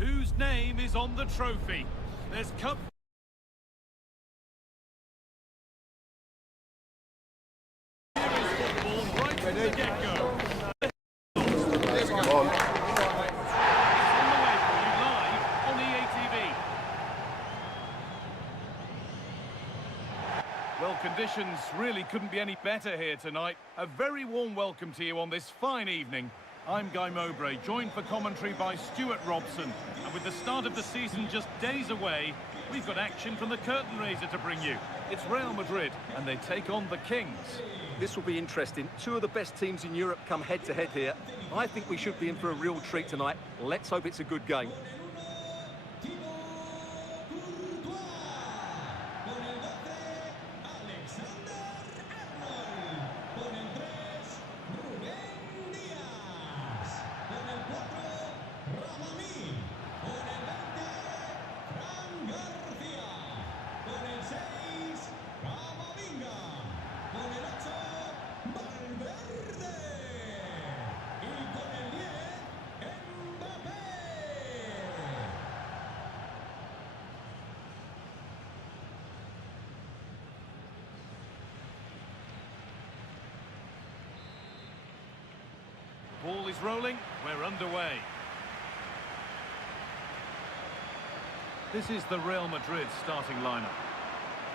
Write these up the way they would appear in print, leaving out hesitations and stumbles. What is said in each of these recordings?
Whose name is on the trophy? There's cup. Here is football right from the get-go. It's on the way for you live on EA TV. Well, conditions really couldn't be any better here tonight. A very warm welcome to you on this fine evening. I'm Guy Mowbray, joined for commentary by Stuart Robson. And with the start of the season just days away, we've got action from the curtain raiser to bring you. It's Real Madrid, and they take on the Kings. This will be interesting. Two of the best teams in Europe come head-to-head here. I think we should be in for a real treat tonight. Let's hope it's a good game. Ball is rolling, we're underway. This is the Real Madrid starting lineup.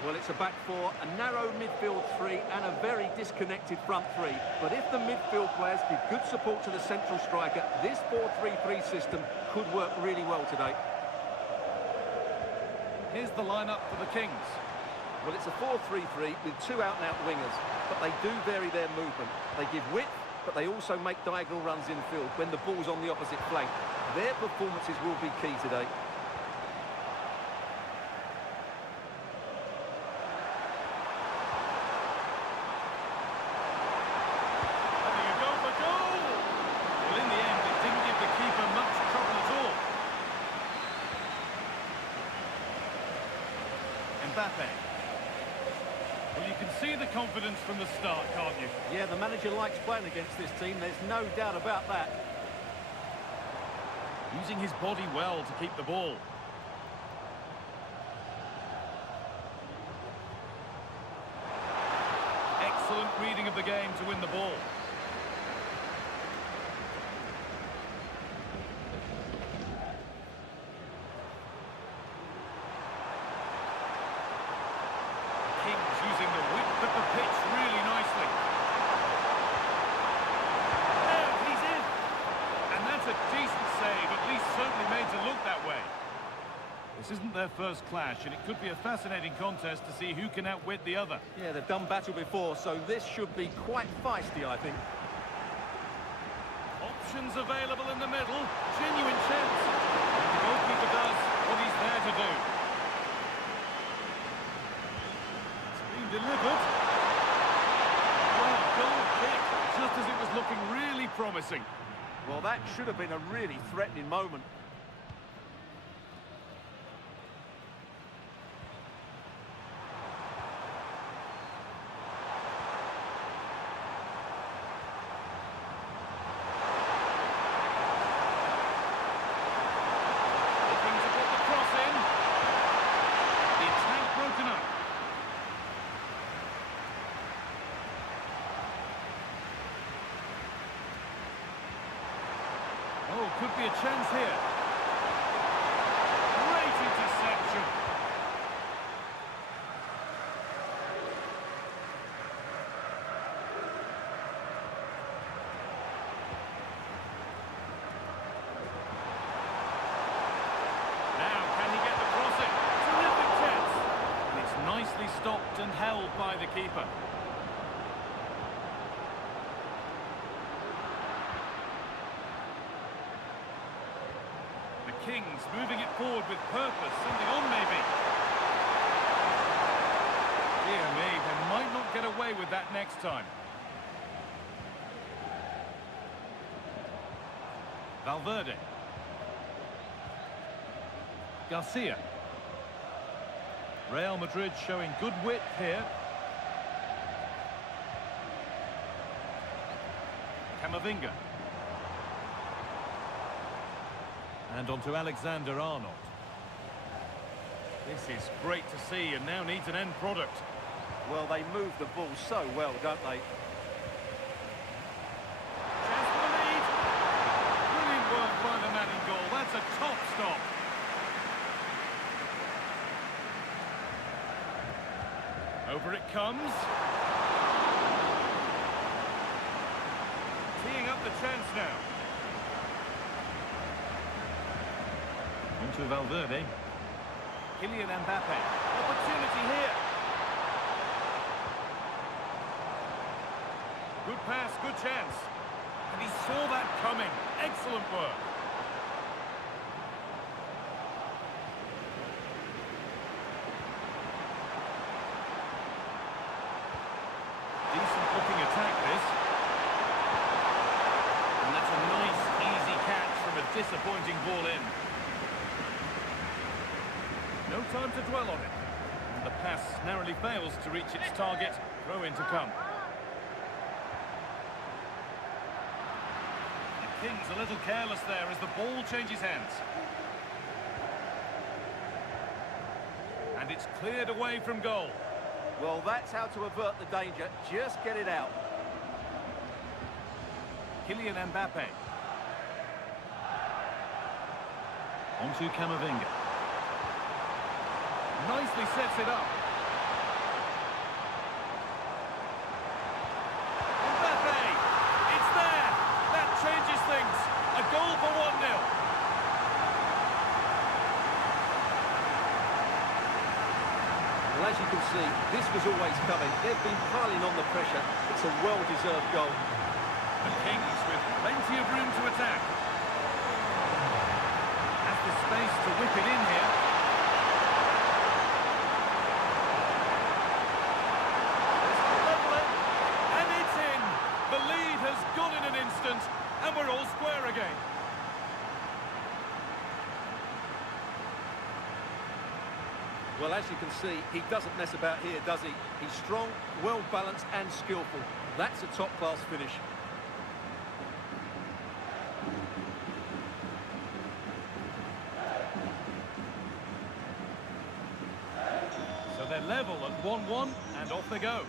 Well, it's a back four, a narrow midfield three and a very disconnected front three. But if the midfield players give good support to the central striker, this 4-3-3 system could work really well today. Here's the lineup for the Kings. Well, it's a 4-3-3 with two out-and-out wingers, but they do vary their movement. They give width, but they also make diagonal runs infield when the ball's on the opposite flank. Their performances will be key today. Having a go for goal! Well, in the end, it didn't give the keeper much trouble at all. Mbappe. Well, you can see the confidence from the start, can't you? Yeah, the manager likes playing against this team, there's no doubt about that. Using his body well to keep the ball. Excellent reading of the game to win the ball. Using the width of the pitch really nicely. There, he's in. And that's a decent save, at least certainly made to look that way. This isn't their first clash, and it could be a fascinating contest to see who can outwit the other. Yeah, they've done battle before, so this should be quite feisty, I think. Options available in the middle. Genuine chance. And the goalkeeper does what he's there to do. Delivered. Well, goal kick, just as it was looking really promising. Well, that should have been a really threatening moment. Looking to put the cross in. The attack broken up. Oh, could be a chance here. Great interception. Now, can he get the cross in? Terrific chance. And it's nicely stopped and held by the keeper. Kings moving it forward with purpose, something on maybe. Dear me, they might not get away with that next time. Valverde. Garcia. Real Madrid showing good width here. Camavinga. And on to Alexander-Arnold. This is great to see and now needs an end product. Well, they move the ball so well, don't they? Chance for the lead. Brilliant work by the man in goal. That's a top stop. Over it comes. Teeing up the chance now. On to Valverde. Kylian Mbappe. Opportunity here. Good pass, good chance. And he saw that coming. Excellent work. Decent looking attack, this. And that's a nice, easy catch from a disappointing ball in. No time to dwell on it. And the pass narrowly fails to reach its target. Throw in to come. The King's a little careless there as the ball changes hands. And it's cleared away from goal. Well, that's how to avert the danger. Just get it out. Kylian Mbappe. On to Camavinga. Nicely sets it up. Mbappe! It's there! That changes things. A goal for 1-0. Well, as you can see, this was always coming. They've been piling on the pressure. It's a well-deserved goal. The Kings with plenty of room to attack. Has the space to whip it in here. And it's in. The lead has gone in an instant, and we're all square again. Well, as you can see, he doesn't mess about here, does he? He's strong, well-balanced and skillful. That's a top-class finish. So they're level at 1-1, and off they go.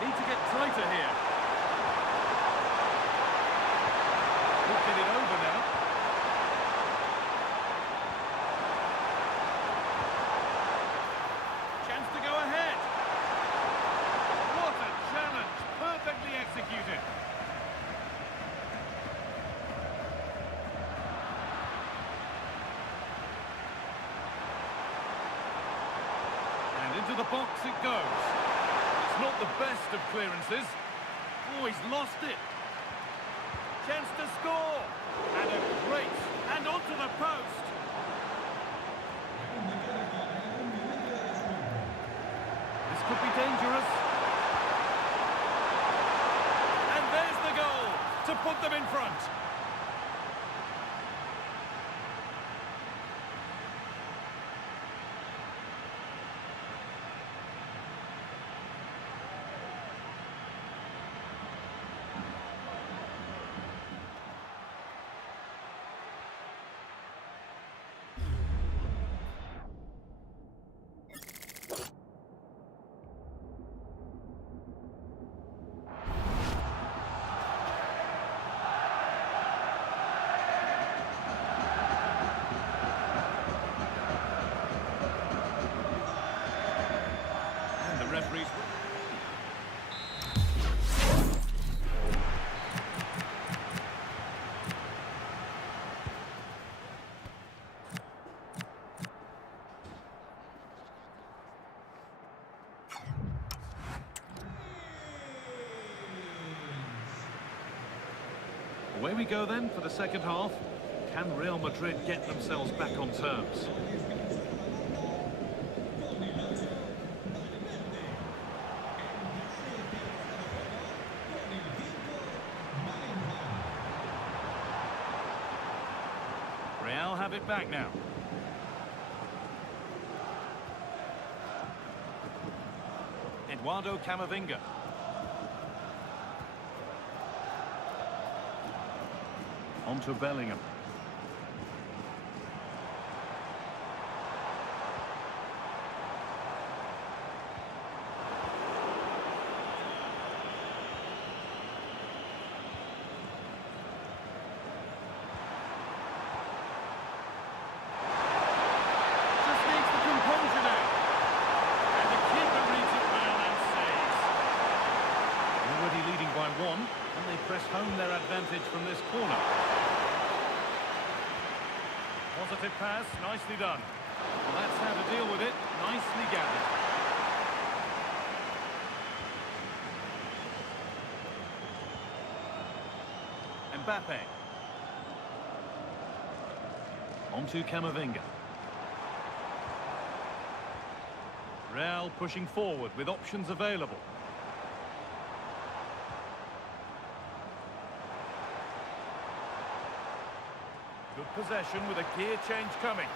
Need to get tighter here. Could get it over now. Chance to go ahead. What a challenge. Perfectly executed. And into the box it goes. Not the best of clearances. Oh, he's lost it. Chance to score. And a great. And onto the post. This could be dangerous. And there's the goal to put them in front. Referees. Away we go then for the second half. Can Real Madrid get themselves back on terms? Real have it back now. Camavinga. On to Bellingham. One, and they press home their advantage from this corner. Positive pass, nicely done. Well, that's how to deal with it, nicely gathered. Mbappe. On to Camavinga. Real pushing forward with options available. Good possession with a gear change coming,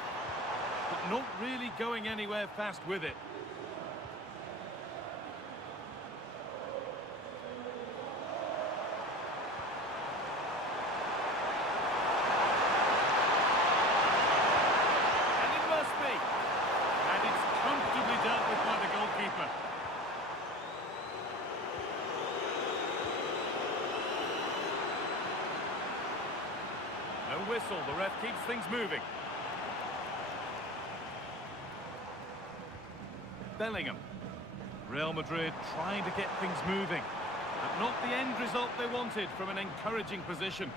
but not really going anywhere fast with it. And it must be. And it's comfortably dealt with by the goalkeeper. No whistle, the ref keeps things moving. Bellingham. Real Madrid trying to get things moving, but not the end result they wanted from an encouraging position.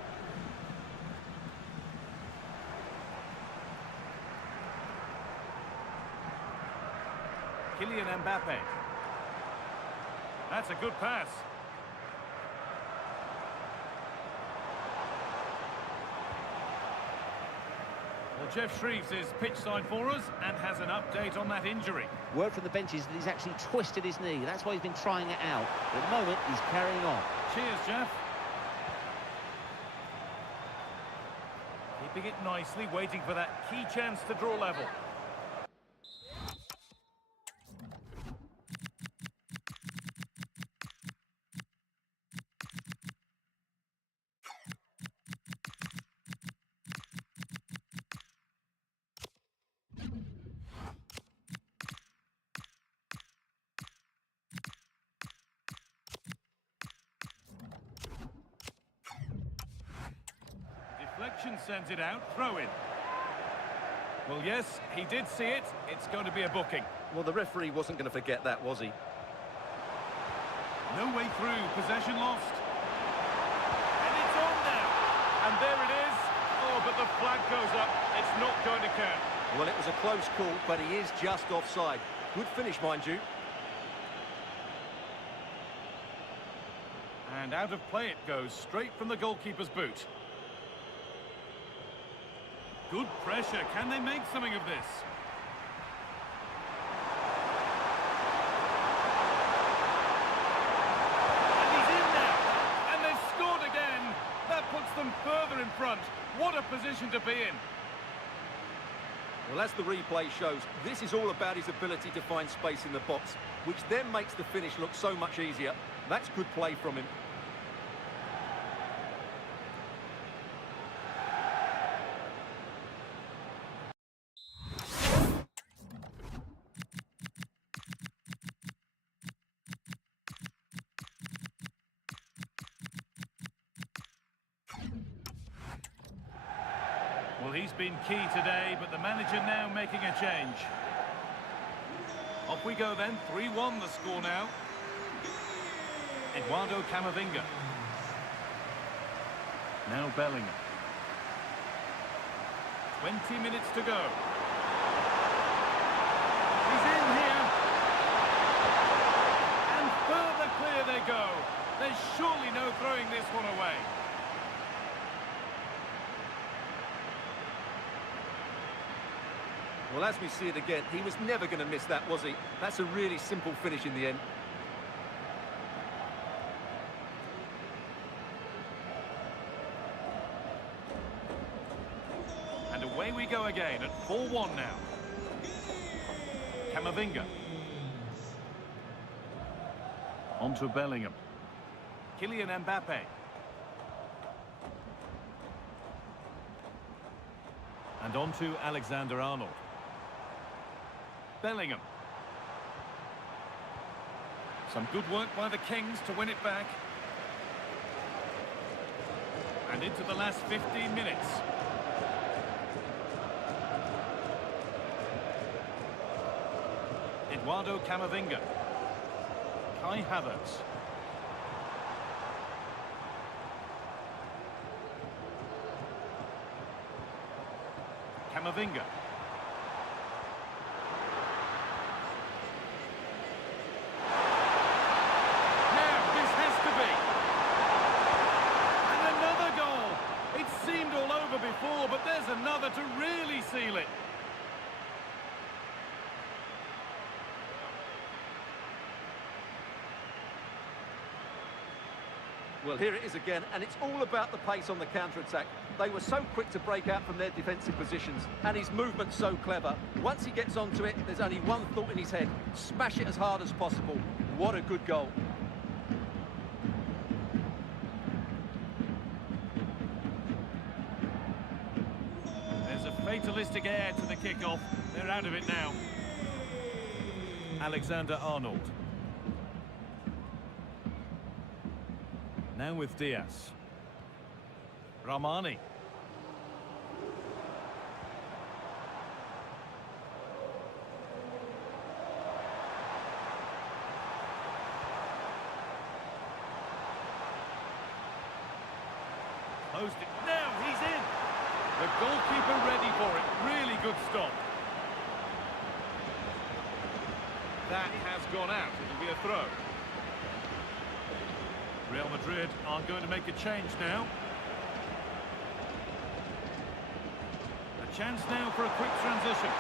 Kylian Mbappe. That's a good pass. Well, Jeff Shreves is pitch side for us and has an update on that injury. Word from the benches that he's actually twisted his knee. That's why he's been trying it out. But at the moment, he's carrying on. Cheers, Jeff. Keeping it nicely, waiting for that key chance to draw level. Deflection sends it out, throw in. Well, yes, he did see it. It's going to be a booking. Well, the referee wasn't going to forget that, was he? No way through, possession lost. And it's on now. And there it is. Oh, but the flag goes up. It's not going to count. Well, it was a close call, but he is just offside. Good finish, mind you. And out of play it goes, straight from the goalkeeper's boot. Good pressure. Can they make something of this? And he's in now. And they've scored again. That puts them further in front. What a position to be in. Well, as the replay shows, this is all about his ability to find space in the box, which then makes the finish look so much easier. That's good play from him. Well, he's been key today, but the manager now making a change. Off we go then, 3-1 the score now. Camavinga. Now Bellingham. 20 minutes to go. He's in here. And further clear they go. There's surely no throwing this one away. Well, as we see it again, he was never going to miss that, was he? That's a really simple finish in the end. And away we go again at 4-1 now. Camavinga. On to Bellingham. Kylian Mbappe. And on to Alexander-Arnold. Bellingham. Some good work by the Kings to win it back. And into the last 15 minutes. Eduardo Camavinga. Kai Havertz. Camavinga. Now, this has to be. And another goal. It seemed all over before, but there's another to really seal it. Well, here it is again, and it's all about the pace on the counter-attack. They were so quick to break out from their defensive positions, and his movement's so clever. Once he gets onto it, there's only one thought in his head: smash it as hard as possible. What a good goal. There's a fatalistic air to the kick-off. They're out of it now. Alexander-Arnold. Now with Diaz. Ramani. Closed it. Now he's in. The goalkeeper ready for it. Really good stop. That has gone out. It'll be a throw. Real Madrid are going to make a change now. A chance now for a quick transition.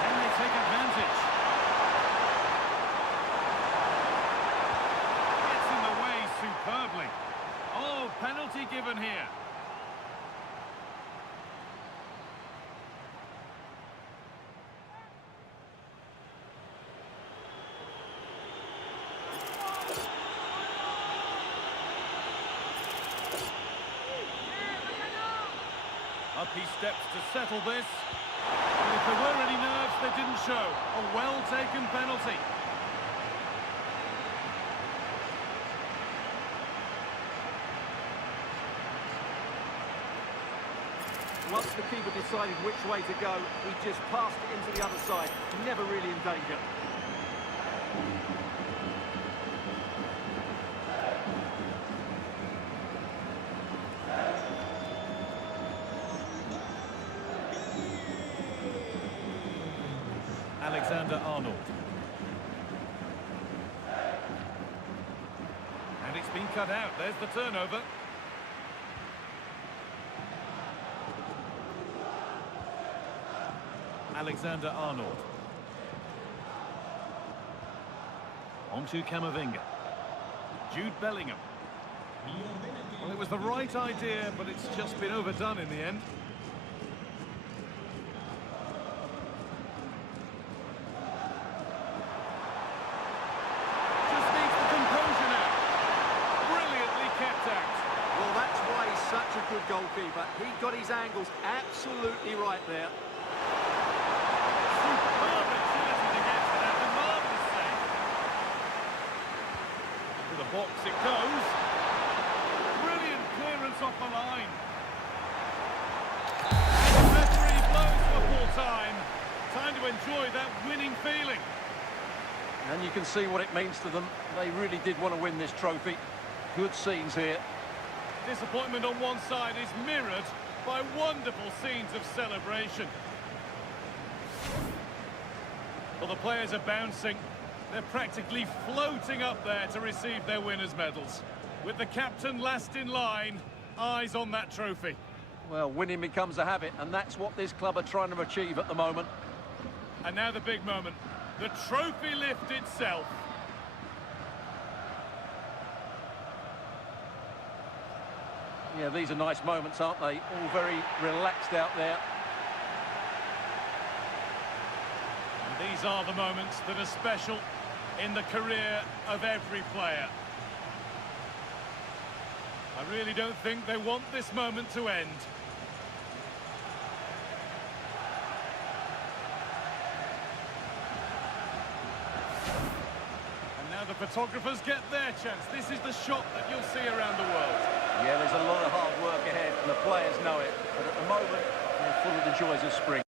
Can they take advantage? Gets in the way superbly. Oh, penalty given here. Up he steps to settle this. And if there were any nerves, they didn't show. A well-taken penalty. Once the keeper decided which way to go, he just passed it into the other side. Never really in danger. Alexander-Arnold. And it's been cut out. There's the turnover. Alexander-Arnold. On to Camavinga. Jude Bellingham. Well, it was the right idea, but it's just been overdone in the end. Such a good goalkeeper. He got his angles absolutely right there. Superb agility to get to that. A marvellous save. To the box it goes. Brilliant clearance off the line. And the referee blows for full time. Time to enjoy that winning feeling. And you can see what it means to them. They really did want to win this trophy. Good scenes here. Disappointment on one side is mirrored by wonderful scenes of celebration. Well, the players are bouncing. They're practically floating up there to receive their winners' medals. With the captain last in line, eyes on that trophy. Well, winning becomes a habit, and that's what this club are trying to achieve at the moment. And now the big moment. The trophy lift itself. Yeah, these are nice moments, aren't they? All very relaxed out there. And these are the moments that are special. in the career of every player. I really don't think they want this moment to end. And now the photographers get their chance. This is the shot that you'll see around the world. Yeah, there's a lot of hard work ahead, and the players know it. But at the moment, they're full of the joys of spring.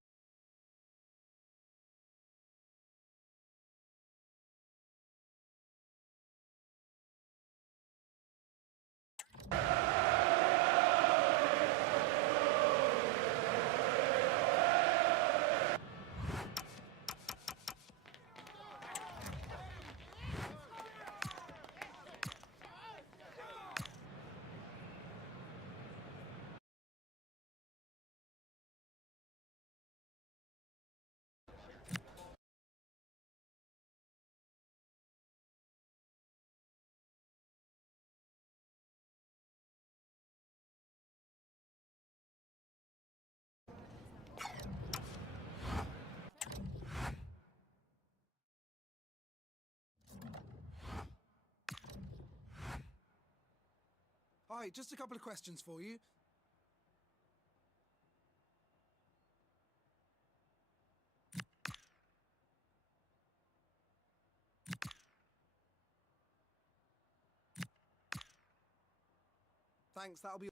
Hi, just a couple of questions for you. Thanks, that'll be...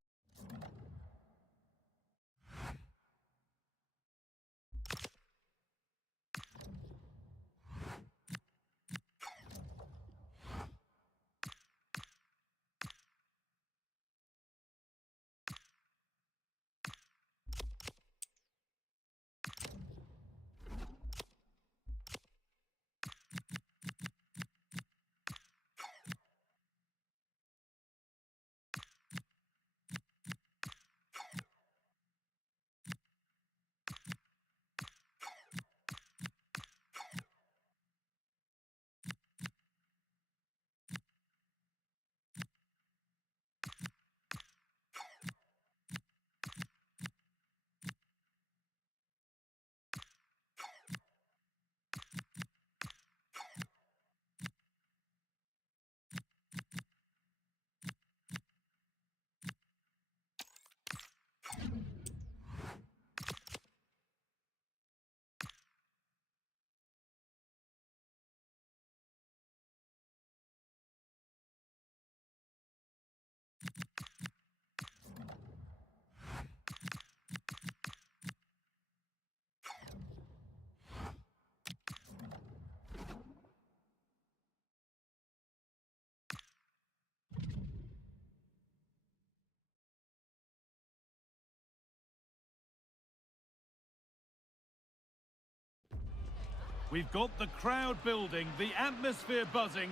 We've got the crowd building, the atmosphere buzzing,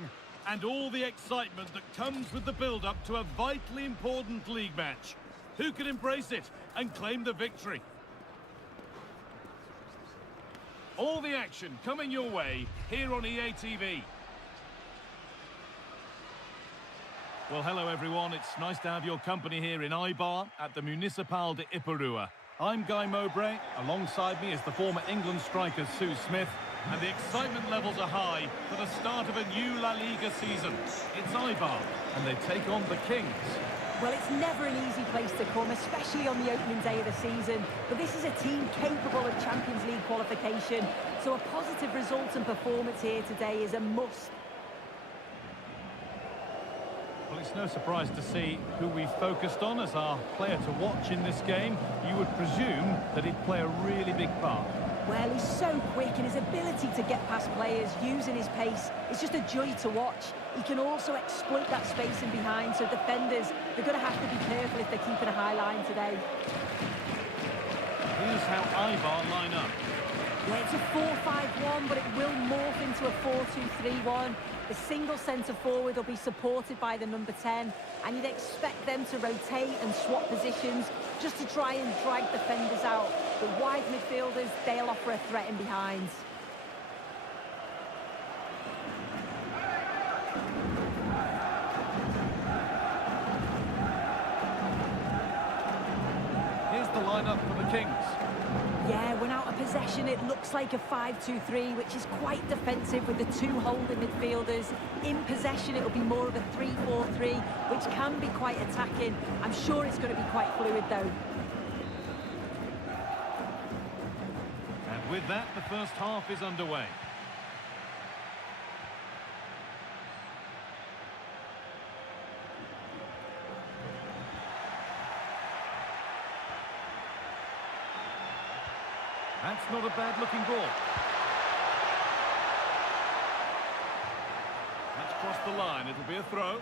and all the excitement that comes with the build-up to a vitally important league match. Who can embrace it and claim the victory? All the action coming your way here on EA TV. Well, hello everyone. It's nice to have your company here in Eibar at the Municipal de Ipurua. I'm Guy Mowbray. Alongside me is the former England striker Sue Smith. And the excitement levels are high for the start of a new La Liga season. It's Eibar, and they take on the Kings. Well, it's never an easy place to come, especially on the opening day of the season. But this is a team capable of Champions League qualification, so a positive result and performance here today is a must. Well, it's no surprise to see who we've focused on as our player to watch in this game. You would presume that he'd play a really big part. Well, he's so quick, and his ability to get past players using his pace is just a joy to watch. He can also exploit that space in behind, so defenders, they're going to have to be careful if they're keeping a high line today. Here's how Eibar line up. Yeah, it's a 4-5-1, but it will morph into a 4-2-3-1. The single centre-forward will be supported by the number 10, and you'd expect them to rotate and swap positions just to try and drag defenders out. The wide midfielders, they'll offer a threat in behind. Here's the lineup for the Kings. Yeah, when out of possession, it looks like a 5-2-3, which is quite defensive with the two holding midfielders. In possession, it'll be more of a 3-4-3, which can be quite attacking. I'm sure it's going to be quite fluid, though. And with that, the first half is underway. That's not a bad-looking ball. That's crossed the line. It'll be a throw.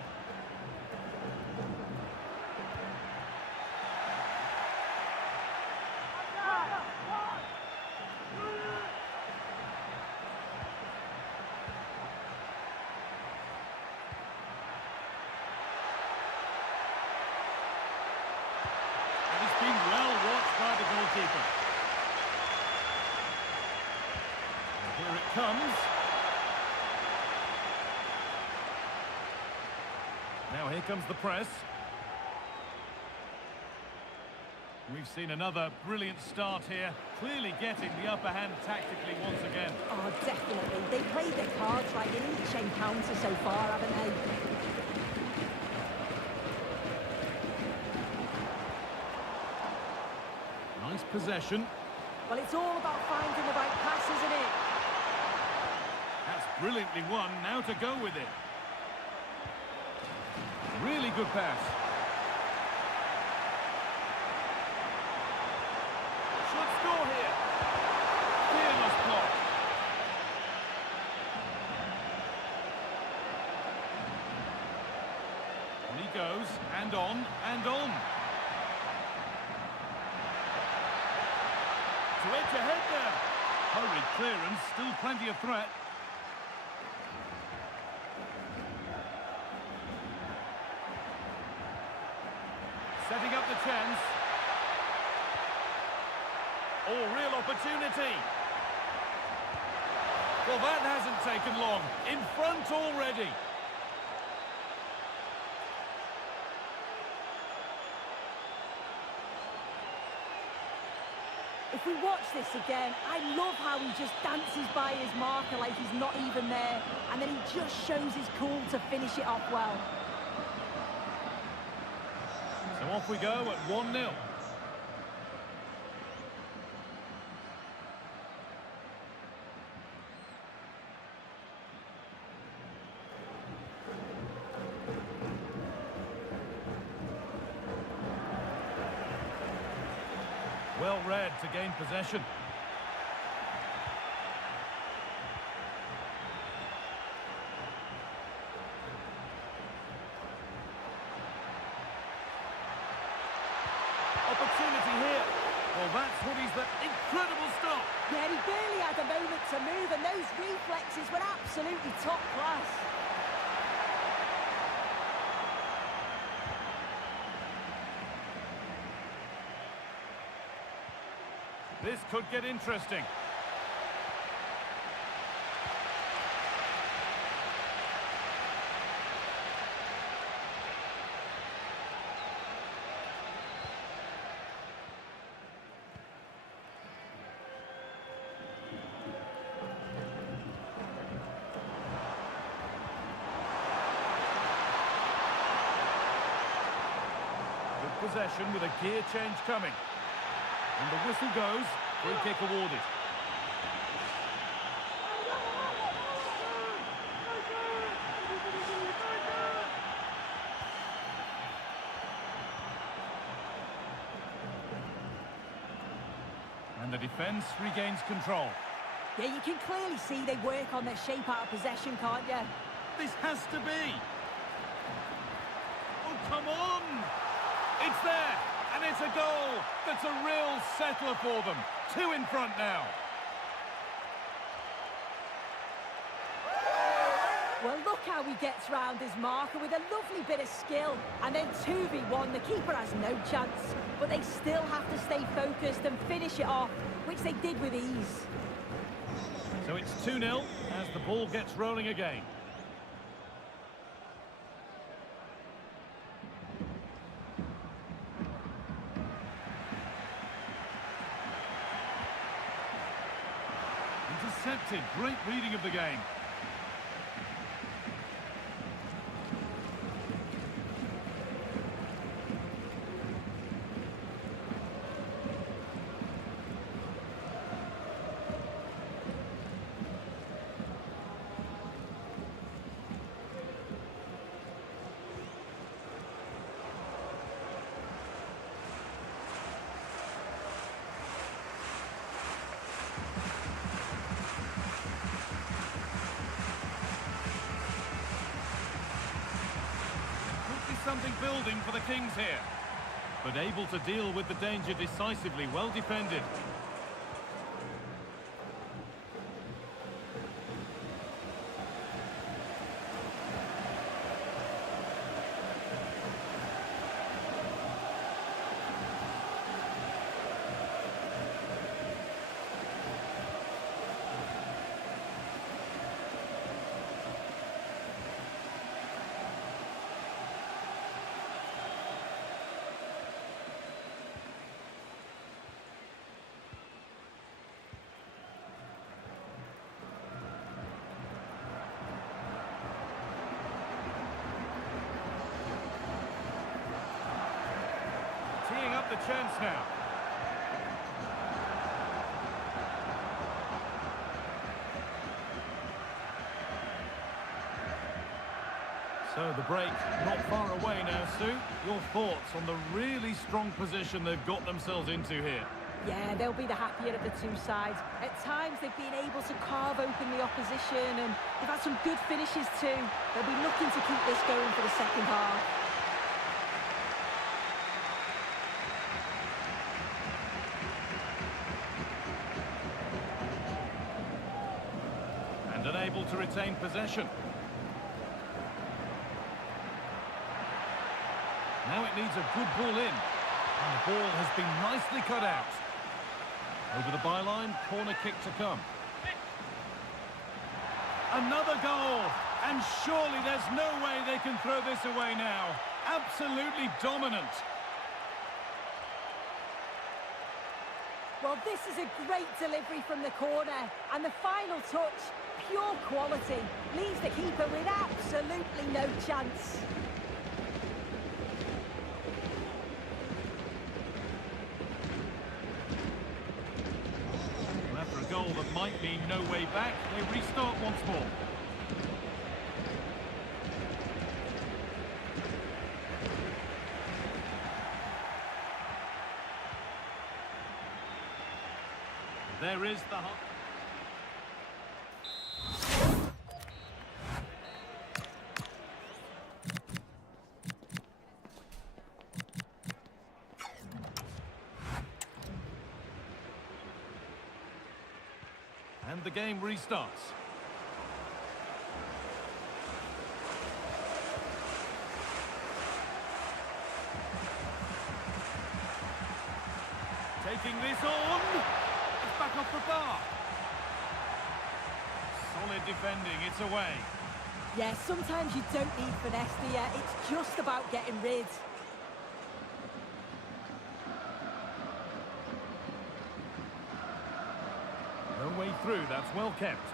And it's been well watched by the goalkeeper. Here it comes. Now here comes the press. We've seen another brilliant start here, clearly getting the upper hand tactically once again. Oh, definitely. They played their cards right in each encounter so far, haven't they? Nice possession. Well, it's all about finding the right pass, isn't it? That's brilliantly won. Now to go with it. Really good pass. Should score here. Fearless block. On he goes, and on, and on. To edge ahead there. Hurried clearance, still plenty of threat. Setting up the chance. Oh, real opportunity. Well, that hasn't taken long. In front already. If we watch this again, I love how he just dances by his marker like he's not even there, and then he just shows his cool to finish it off well. So off we go at 1-0. Well read to gain possession. Opportunity here. Well, that's what he's the incredible stop. Yeah, he barely had a moment to move, and those reflexes were absolutely top class. This could get interesting. Good possession with a gear change coming. And the whistle goes, free kick awarded. And the defence regains control. Yeah, you can clearly see they work on their shape out of possession, can't you? This has to be. Oh, come on! It's there! And it's a goal that's a real settler for them. 2 in front now. Well, look how he gets round his marker with a lovely bit of skill. And then 2v1, the keeper has no chance. But they still have to stay focused and finish it off, which they did with ease. So it's 2-0 as the ball gets rolling again. intercepted. Great reading of the game. Something building for the Kings here, but able to deal with the danger decisively. Well defended. Teeing up the chance now. So the break not far away now, Sue. Your thoughts on the really strong position they've got themselves into here? Yeah, they'll be the happier of the two sides. At times they've been able to carve open the opposition, and they've had some good finishes too. They'll be looking to keep this going for the second half. And unable to retain possession. Now it needs a good ball in. And the ball has been nicely cut out. Over the byline, corner kick to come. Another goal! And surely there's no way they can throw this away now. Absolutely dominant. Well, this is a great delivery from the corner. And the final touch, pure quality, leaves the keeper with absolutely no chance. And after a goal that might mean no way back, they restart once more. There is the... And the game restarts. Taking this on. It's back off the bar. Solid defending, it's away. Yeah, sometimes you don't need finesse, do you? It's just about getting rid. No way through, that's well kept.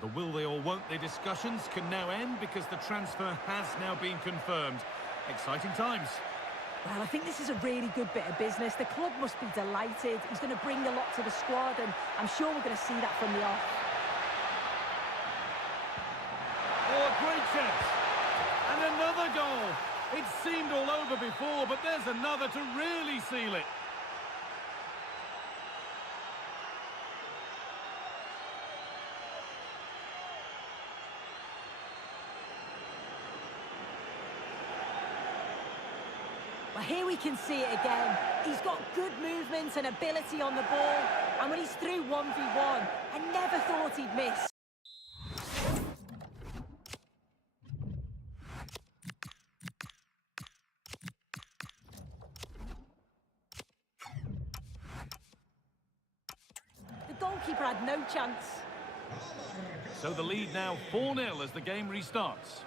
The will they or won't they discussions can now end because the transfer has now been confirmed. Exciting times. Well, I think this is a really good bit of business. The club must be delighted. He's going to bring a lot to the squad, and I'm sure we're going to see that from the off. Oh, a great chance. And another goal. It seemed all over before, but there's another to really seal it. Well, here we can see it again. He's got good movement and ability on the ball. And when he's through 1v1, I never thought he'd miss. The goalkeeper had no chance. So the lead now 4-0 as the game restarts.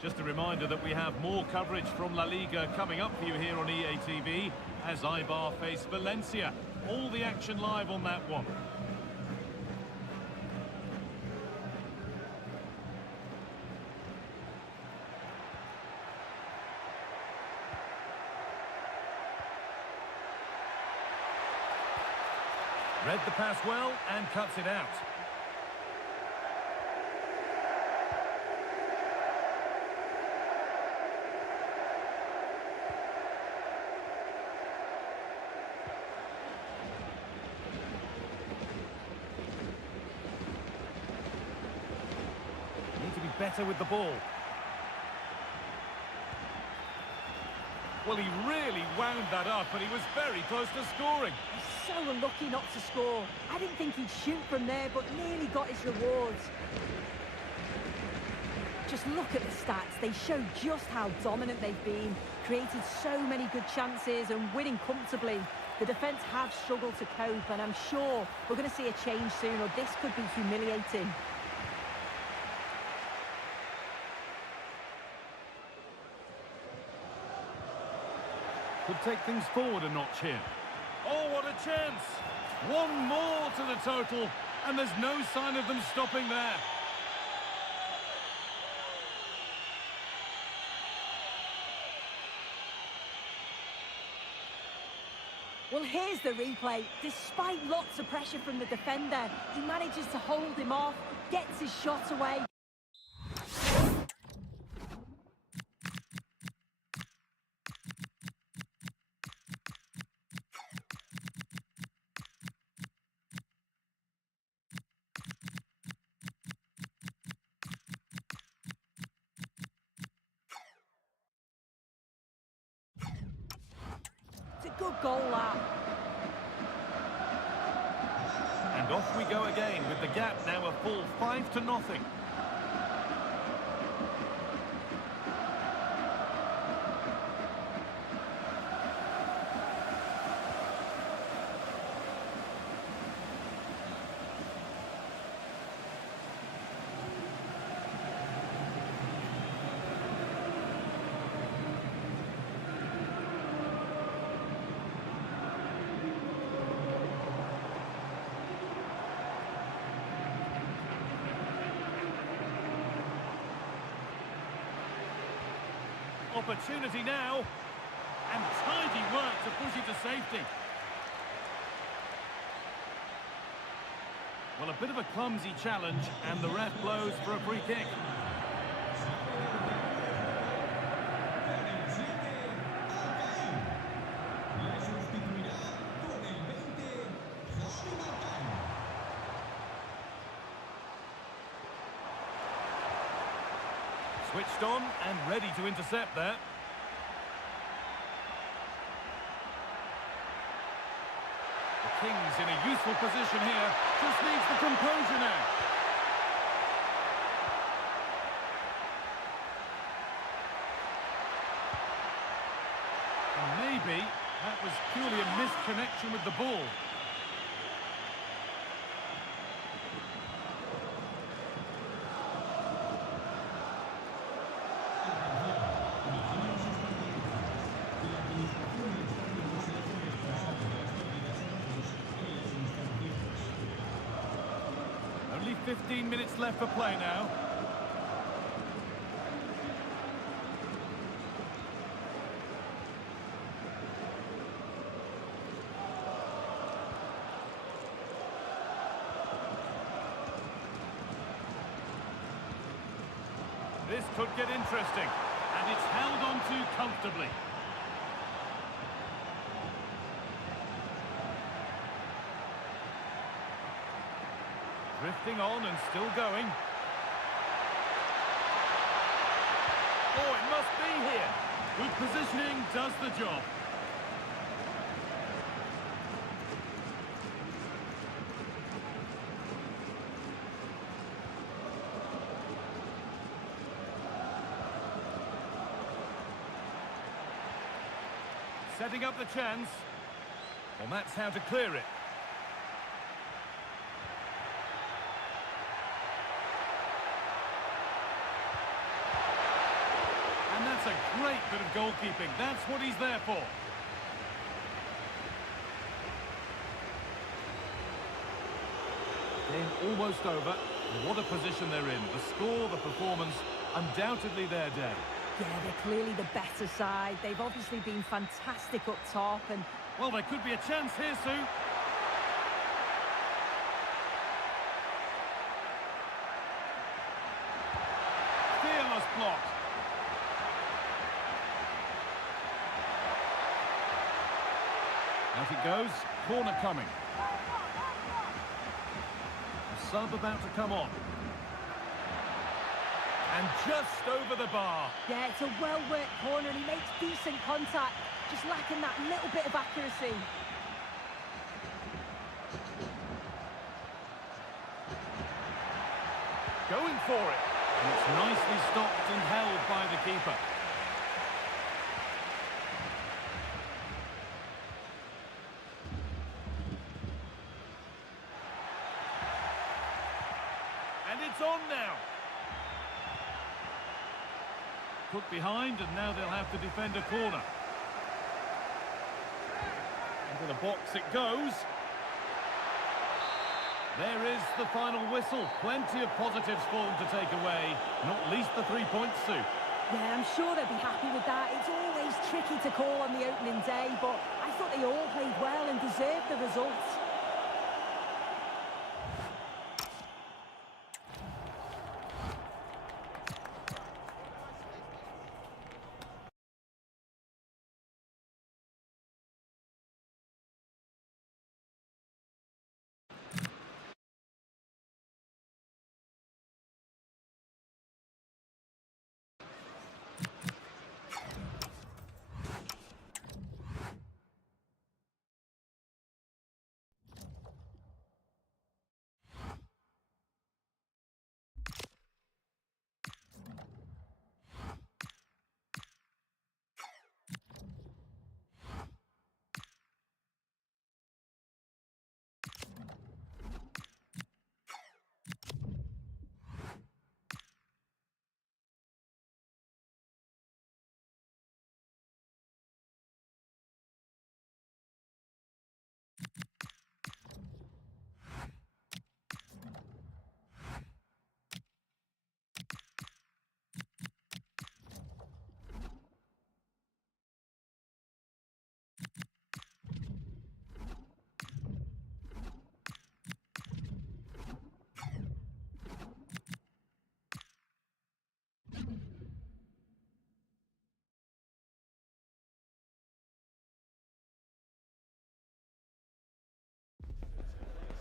Just a reminder that we have more coverage from La Liga coming up for you here on EA TV as Eibar face Valencia. All the action live on that one. Read the pass well and cuts it out. Need to be better with the ball. Well, he really wound that up, and he was very close to scoring. He's so unlucky not to score. I didn't think he'd shoot from there, but nearly got his rewards. Just look at the stats. They show just how dominant they've been, created so many good chances and winning comfortably. The defence have struggled to cope, and I'm sure we're going to see a change soon, or this could be humiliating. Could take things forward a notch here. Oh, what a chance! One more to the total, and there's no sign of them stopping there. Well, here's the replay. Despite lots of pressure from the defender, he manages to hold him off, gets his shot away. It's a good goal, that. And off we go again with the gap now a full 5-0. Opportunity now, and tidy work to push it to safety. Well, a bit of a clumsy challenge, and the ref blows for a free kick. Switched on and ready to intercept there. The Kings in a useful position here. Just needs the composure now. And maybe that was purely a misconnection with the ball. Only 15 minutes left for play now. This could get interesting, and it's held on to comfortably. Drifting on and still going. Oh, it must be here. Good positioning does the job. Setting up the chance. Well, that's how to clear it. a great bit of goalkeeping. That's what he's there for. Game almost over. What a position they're in. The score, the performance, undoubtedly their day. Yeah, they're clearly the better side. They've obviously been fantastic up top and... Well, there could be a chance here, Sue. Fearless block. Out it goes. Corner coming. The sub about to come on. And just over the bar. Yeah, it's a well-worked corner and he makes decent contact. Just lacking that little bit of accuracy. Going for it. And it's nicely stopped and held by the keeper. And it's on now. Put behind, and now they'll have to defend a corner. Into the box it goes. There is the final whistle. Plenty of positives for them to take away, not least the 3 points, Sue. Yeah, I'm sure they'll be happy with that. It's always tricky to call on the opening day, but I thought they all played well and deserved the results.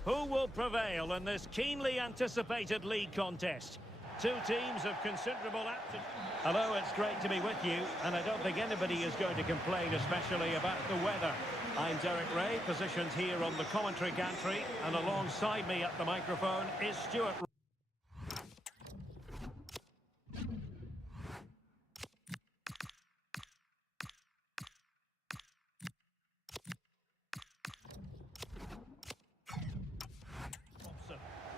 Who will prevail in this keenly anticipated league contest? Two teams of considerable aptitude. Hello, it's great to be with you, and I don't think anybody is going to complain, especially about the weather. I'm Derek Ray, positioned here on the commentary gantry, and alongside me at the microphone is Stuart.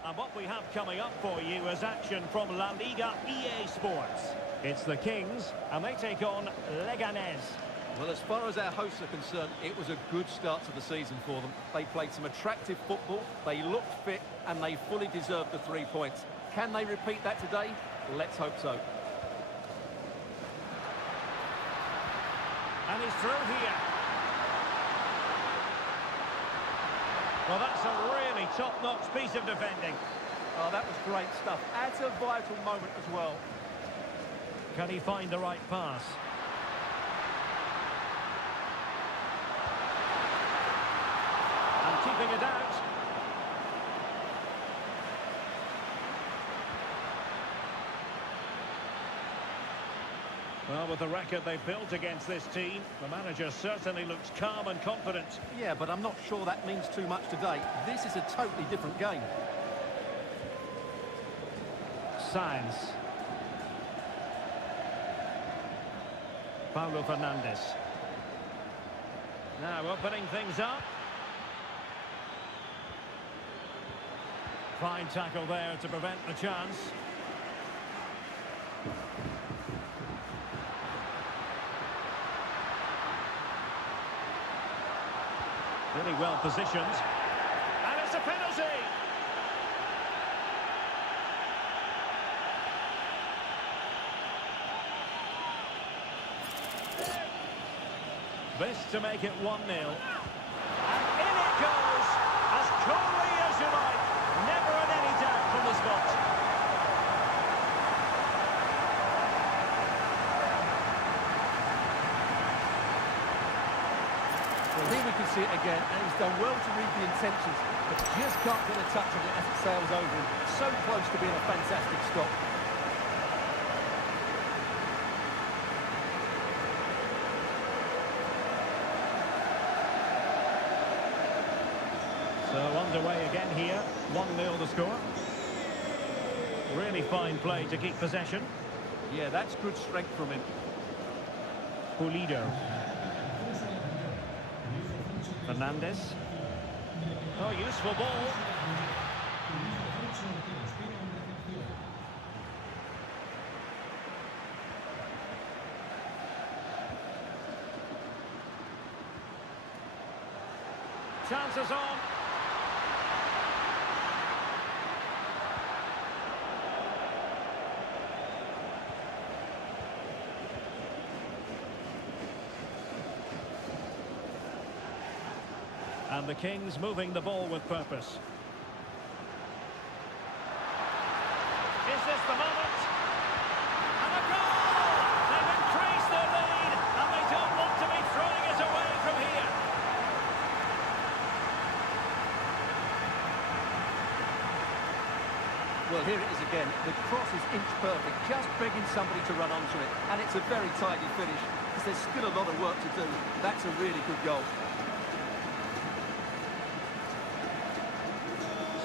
And what we have coming up for you is action from La Liga EA Sports. It's the Kings, and they take on Leganés. Well, as far as our hosts are concerned, it was a good start to the season for them. They played some attractive football, they looked fit, and they fully deserved the 3 points. Can they repeat that today? Let's hope so. And he's through here. Well, that's a really top-notch piece of defending. Oh, that was great stuff. At a vital moment as well. Can he find the right pass? And keeping it out. Well, with the record they've built against this team, the manager certainly looks calm and confident. Yeah, but I'm not sure that means too much today. This is a totally different game. Sainz. Paulo Fernandes. Now opening things up. Fine tackle there to prevent the chance. Really well positioned. And it's a penalty! This to make it 1-0. And in it goes! As coolly as you like. Never had any doubt from the spot. Well, here we can see it again, and he's done well to read the intentions, but just can't get a touch of it as it sails over him. So close to being a fantastic stop. So underway again here, 1-0 the score. Really fine play to keep possession. Yeah, that's good strength from him. Pulido. Fernandez. Oh, useful ball. Chances on. And the Kings moving the ball with purpose. Is this the moment? And a goal! They've increased their lead, and they don't want to be throwing it away from here. Well, here it is again. The cross is inch perfect, just begging somebody to run onto it. And it's a very tidy finish, because there's still a lot of work to do. That's a really good goal.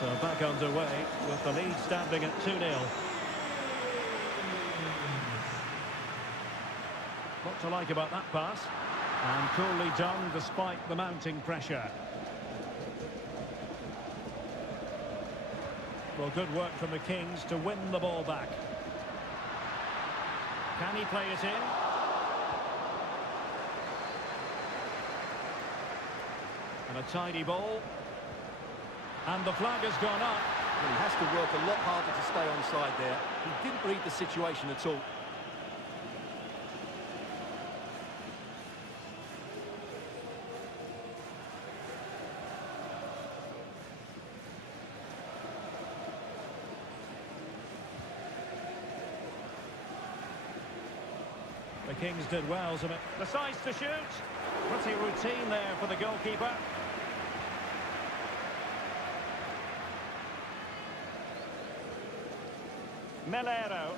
So back underway with the lead standing at 2-0. What to like about that pass? And coolly done despite the mounting pressure. Well, good work from the Kings to win the ball back. Can he play it in? And a tidy ball. And the flag has gone up. Well, he has to work a lot harder to stay onside there. He didn't read the situation at all. The Kings did well. Decides to shoot. Pretty routine there for the goalkeeper. Melero.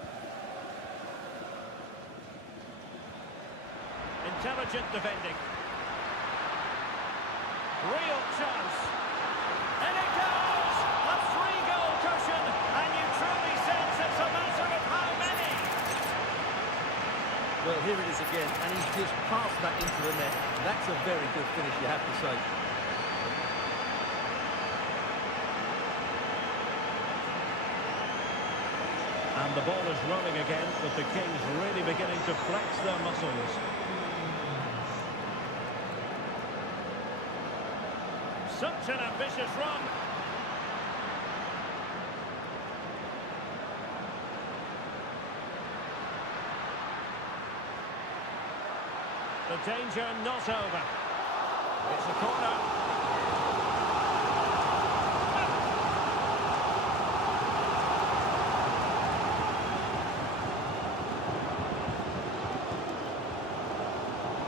Intelligent defending. Real chance. And it goes! A 3-goal cushion, and you truly sense it's a matter of how many. Well, here it is again, and he's just passed that into the net. That's a very good finish, you have to say. And the ball is rolling again, with the Kings really beginning to flex their muscles. Such an ambitious run. The danger not over. It's a corner.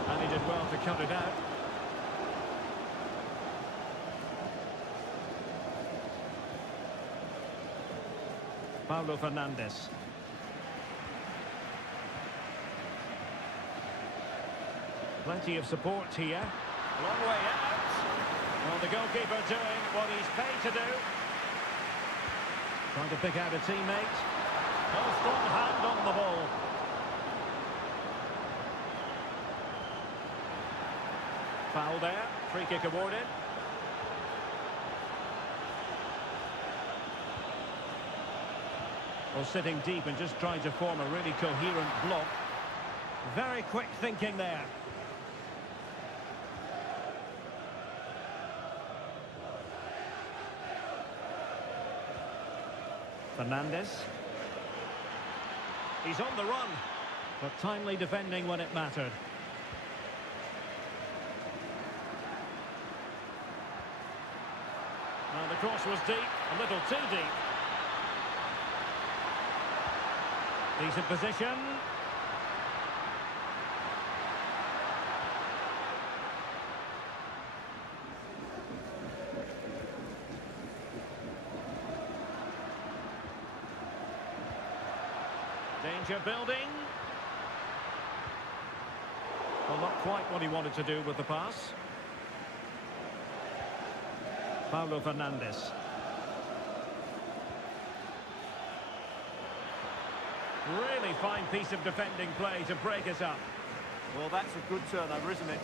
And he did well to cut it out. Pablo Fernandez. Plenty of support here. Long way out. Well, the goalkeeper doing what he's paid to do. Trying to pick out a teammate. Oh, strong hand on the ball. Foul there. Free kick awarded. Well, sitting deep and just trying to form a really coherent block. Very quick thinking there. Fernandes. He's on the run, but timely defending when it mattered. Well, the cross was deep, a little too deep. Decent position. Danger building. Well, not quite what he wanted to do with the pass. Paulo Fernandes. Really fine piece of defending play to break us up. Well, that's a good turnover, isn't it?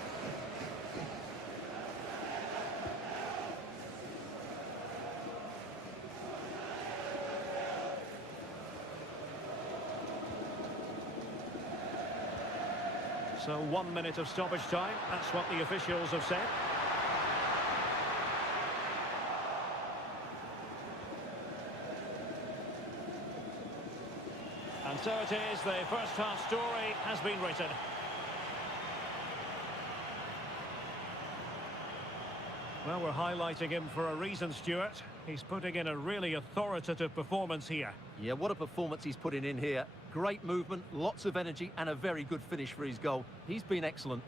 So 1 minute of stoppage time, that's what the officials have said. And so it is, the first half story has been written. Well, we're highlighting him for a reason, Stuart. He's putting in a really authoritative performance here. Yeah, what a performance he's putting in here. Great movement, lots of energy, and a very good finish for his goal. He's been excellent.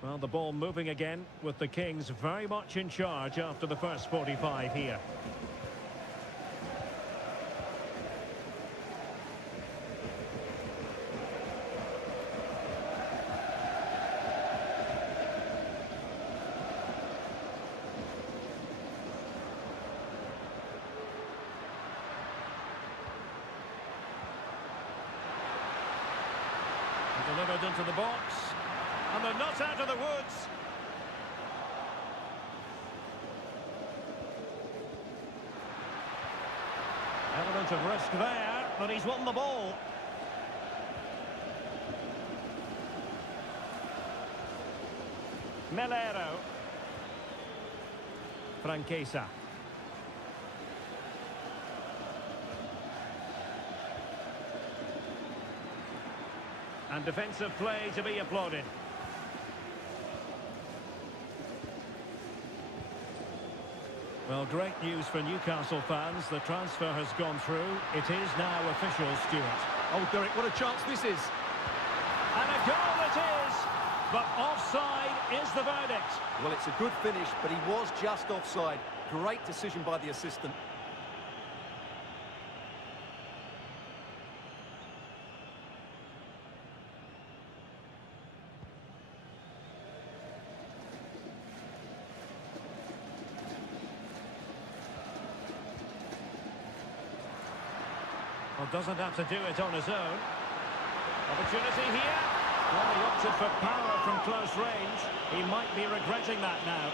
Well, the ball moving again with the Kings very much in charge after the first 45 here. Delivered into the box. And they're not out of the woods. Element of risk there, but he's won the ball. Melero. Franquesa. And defensive play to be applauded. Well, great news for Newcastle fans. The transfer has gone through. It is now official, Stuart. Oh, Derek, what a chance this is. And a goal it is! But offside is the verdict. Well, it's a good finish, but he was just offside. Great decision by the assistant. Well, doesn't have to do it on his own. Opportunity here. Well, he opted for power from close range. He might be regretting that now.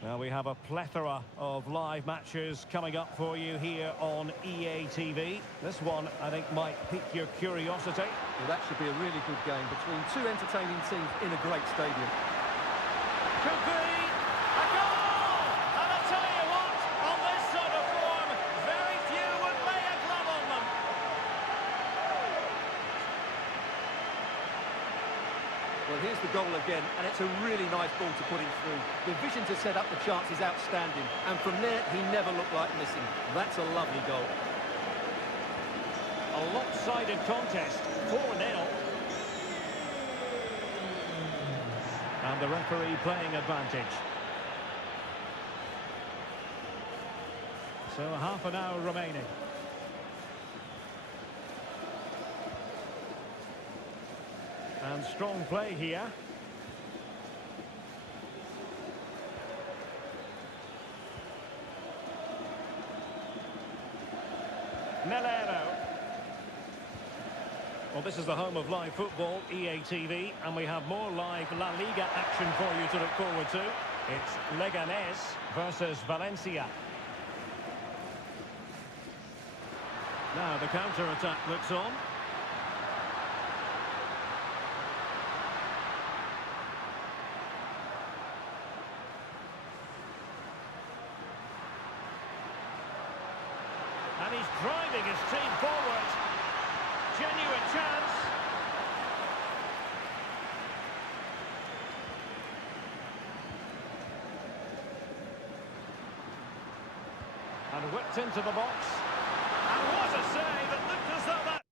Well, we have a plethora of live matches coming up for you here on EA TV. This one, I think, might pique your curiosity. Well, that should be a really good game between two entertaining teams in a great stadium. Could be a goal! And I tell you what, on this sort of form, very few would lay a glove on them. Well, here's the goal again, and it's a really nice ball to put him through. The vision to set up the chance is outstanding, and from there, he never looked like missing. That's a lovely goal. A lopsided contest, 4-0. And the referee playing advantage. So half an hour remaining. And strong play here. Melero. Well, this is the home of live football, EA TV, and we have more live La Liga action for you to look forward to. It's Leganés versus Valencia. Now the counter-attack looks on. And he's driving his team forward. Genuine chance. And whipped into the box. And what a save! It looked as though that...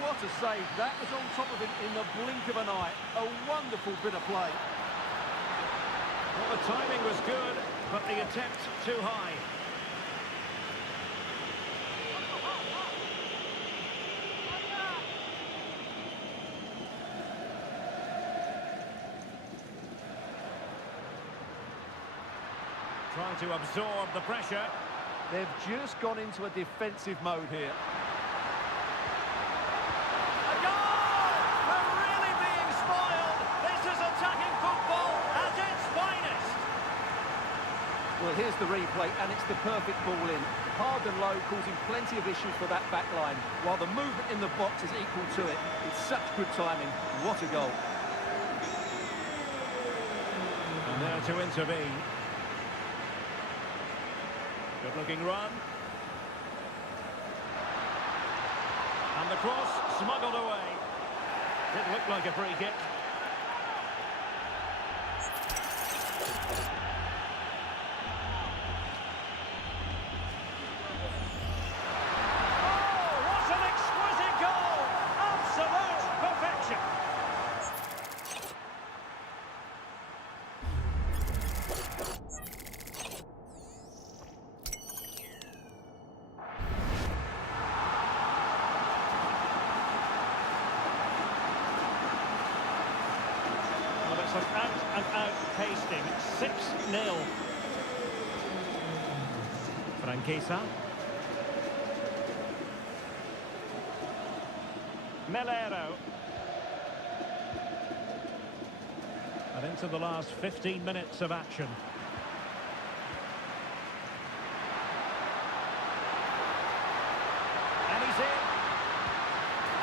What a save. That was on top of him in the blink of an eye. A wonderful bit of play. Well, the timing was good, but the attempt too high. Trying to absorb the pressure. They've just gone into a defensive mode here. Well, here's the replay, and it's the perfect ball in. Hard and low, causing plenty of issues for that back line, while the movement in the box is equal to it. It's such good timing. What a goal. And there to intervene. Good-looking run. And the cross smuggled away. Did look like a free kick. It's an out-and-out pasting. 6-0. Franquesa. Melero. And into the last 15 minutes of action. And he's in.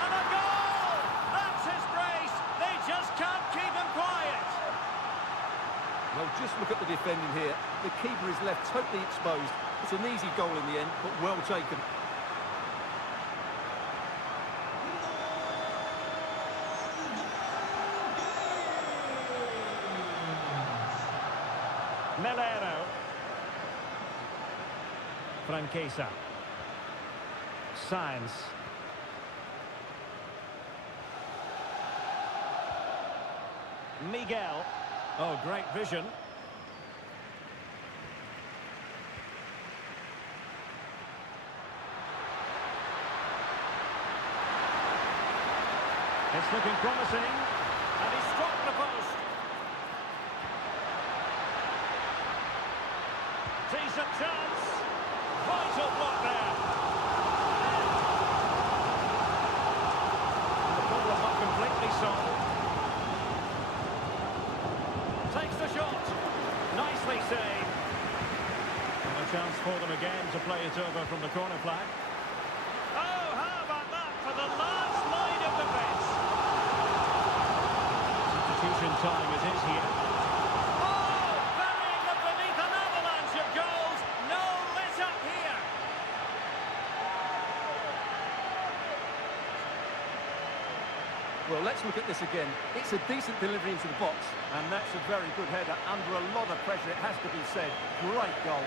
And a goal! That's his brace. They just can't keep him quiet. Well, just look at the defending here. The keeper is left totally exposed. It's an easy goal in the end, but well taken. Melero. Franquesa. Sainz. Miguel. Oh, great vision. It's looking promising. And he struck the post. Decent chance. Vital block there. The problem not completely solved. Takes the shot. Nicely saved. And a chance for them again to play it over from the corner flag. Oh, how about that for the last line of defence. Substitution time it is here. Oh, burying them beneath an avalanche of goals. No let up here. Well, let's look at this again. It's a decent delivery into the box. And that's a very good header. Under a lot of pressure, it has to be said. Great goal.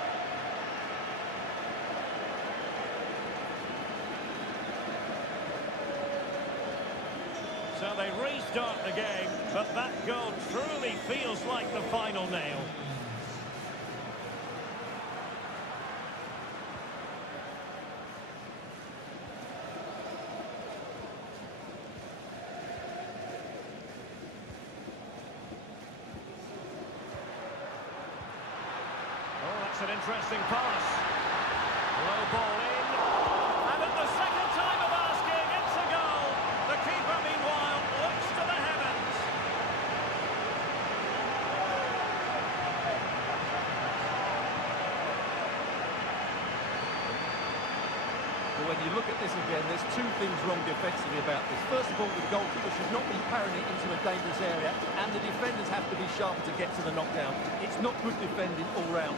So they restart the game, but that goal truly feels like the final nail. Oh, that's an interesting pass. Low ball in. And at the second time of asking, it's a goal. The keeper, meanwhile, looks to the heavens. But when you look at this again, there's two things wrong defensively about this. First of all, the goalkeeper should not be parrying it into a dangerous area, and the defenders have to be sharper to get to the knockdown. It's not good defending all round.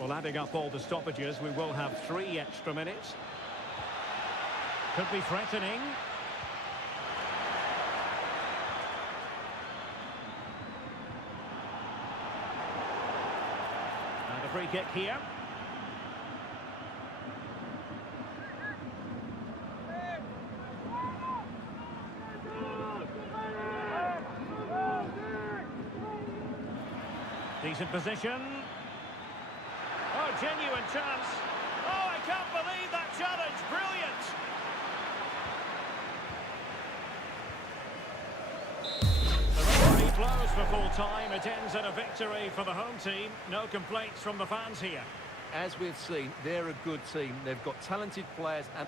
Well, adding up all the stoppages, we will have 3 extra minutes. Could be threatening. And a free kick here. Decent position. Oh, genuine chance. Oh, I can't believe that challenge. Brilliant. The referee blows for full time. It ends in a victory for the home team. No complaints from the fans here. As we've seen, they're a good team. They've got talented players and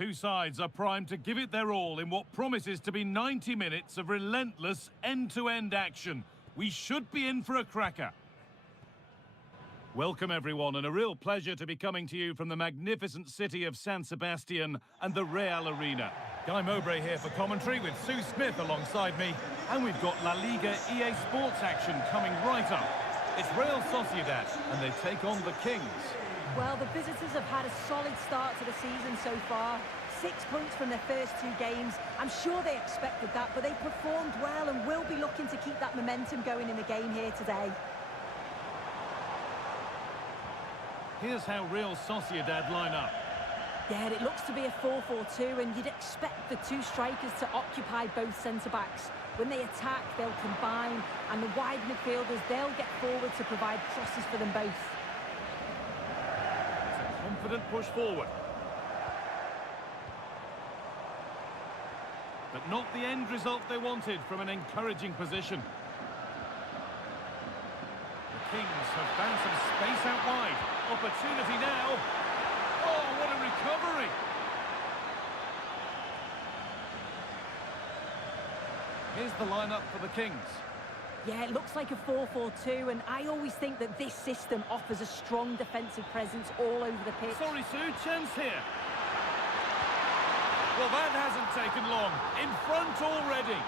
Two sides are primed to give it their all in what promises to be 90 minutes of relentless end-to-end action. We should be in for a cracker. Welcome everyone, and a real pleasure to be coming to you from the magnificent city of San Sebastian and the Real Arena. Guy Mowbray here for commentary with Sue Smith alongside me, and we've got La Liga EA Sports action coming right up. It's Real Sociedad, and they take on the Kings. Well, the visitors have had a solid start to the season so far. 6 points from their first 2 games. I'm sure they expected that, but they performed well and will be looking to keep that momentum going in the game here today. Here's how Real Sociedad line up. Yeah, it looks to be a 4-4-2, and you'd expect the 2 strikers to occupy both centre-backs. When they attack, they'll combine, and the wide midfielders, they'll get forward to provide crosses for them both. Confident push forward. But not the end result they wanted from an encouraging position. The Kings have found some space out wide. Opportunity now. Oh, what a recovery! Here's the lineup for the Kings. Yeah, it looks like a 4-4-2, and I always think that this system offers a strong defensive presence all over the pitch. Sorry, Sue, chance here. Well, that hasn't taken long. In front already.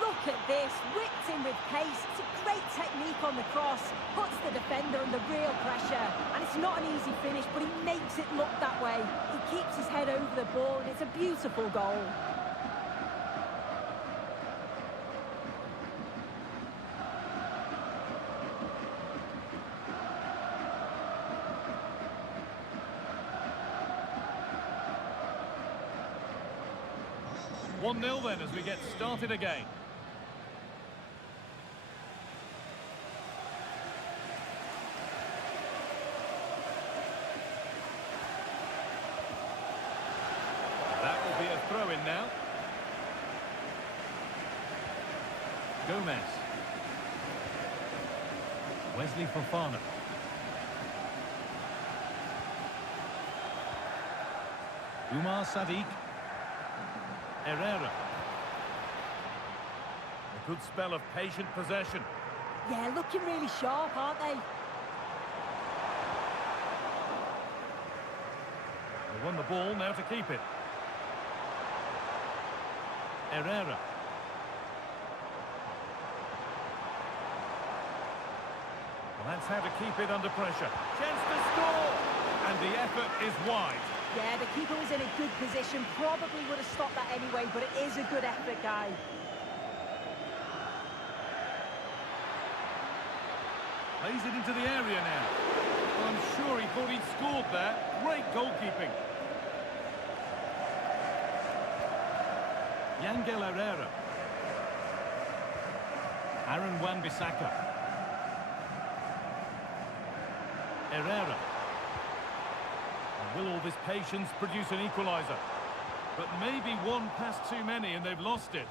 Look at this, whipped in with pace. It's a great technique on the cross, puts the defender under real pressure, and it's not an easy finish, but he makes it look that way. He keeps his head over the ball, and it's a beautiful goal. One 0 then as we get started again. That will be a throw-in now. Gomez. Wesley Fofana. Umar Sadiq. Herrera. A good spell of patient possession. Yeah, looking really sharp, aren't they? They won the ball, now to keep it. Herrera. Well, that's how to keep it under pressure. Chance to score! And the effort is wide. Yeah, the keeper was in a good position, probably would have stopped that anyway, but it is a good effort, Guy. Plays it into the area now. Well, I'm sure he thought he'd scored there. Great goalkeeping. Yangel Herrera. Aaron Wan-Bissaka. Herrera. Will all this patience produce an equaliser? But maybe one pass too many and they've lost it.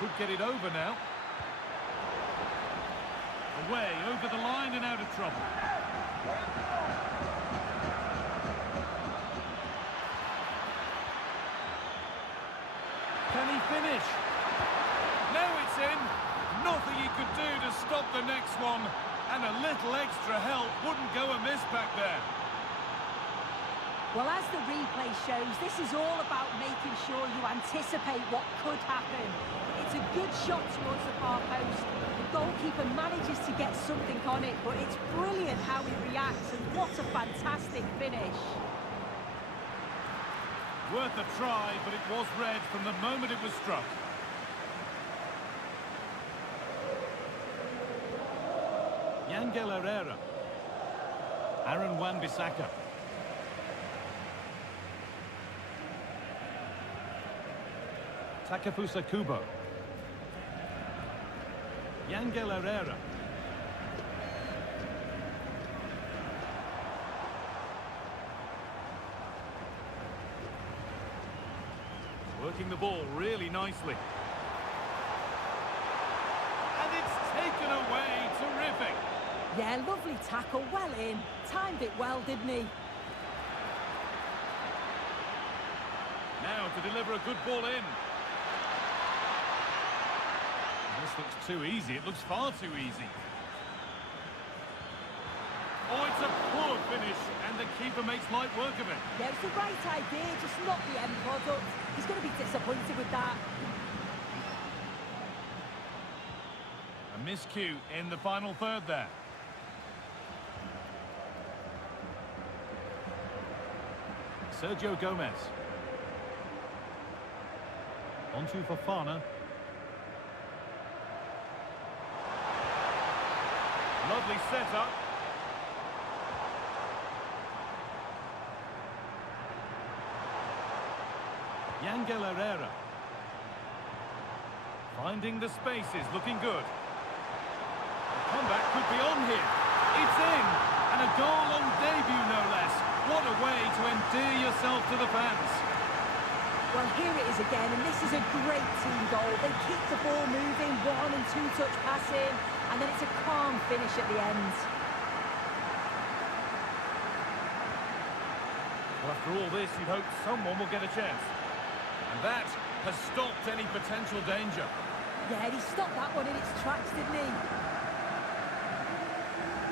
Could get it over now. Away, over the line and out of trouble. Can he finish? Now it's in. Nothing he could do to stop the next one. And a little extra help wouldn't go amiss back there. Well, as the replay shows, this is all about making sure you anticipate what could happen. It's a good shot towards the far post. The goalkeeper manages to get something on it, but it's brilliant how he reacts, and what a fantastic finish. Worth a try, but it was red from the moment it was struck. Yangel Herrera. Aaron Wan-Bissaka. Takefusa Kubo. Yangel Herrera. working the ball really nicely. And it's taken away. Terrific. Yeah, lovely tackle, well in. Timed it well, didn't he? Now to deliver a good ball in. This looks too easy. It looks far too easy. Oh, it's a poor finish, and the keeper makes light work of it. Yeah, it's the right idea, just not the end product. He's going to be disappointed with that. A miscue in the final third there. Sergio Gomez. On to Fofana. Lovely setup. Yangel Herrera. Finding the spaces, looking good. The comeback could be on here. It's in! And a goal on debut, no less. What a way to endear yourself to the fans. Well, here it is again, and this is a great team goal. They keep the ball moving, 1- and 2-touch passing, and then it's a calm finish at the end. Well, after all this, you'd hope someone will get a chance. And that has stopped any potential danger. Yeah, he stopped that one in its tracks, didn't he?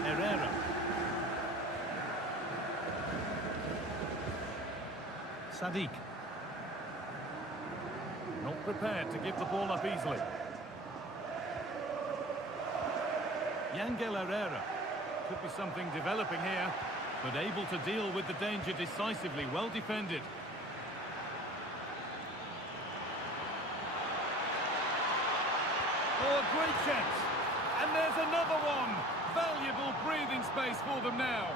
Herrera. Sadiq. Not prepared to give the ball up easily. Yangel Herrera. Could be something developing here, but able to deal with the danger decisively. Well defended. Oh, a great chance. And there's another one. Valuable breathing space for them now.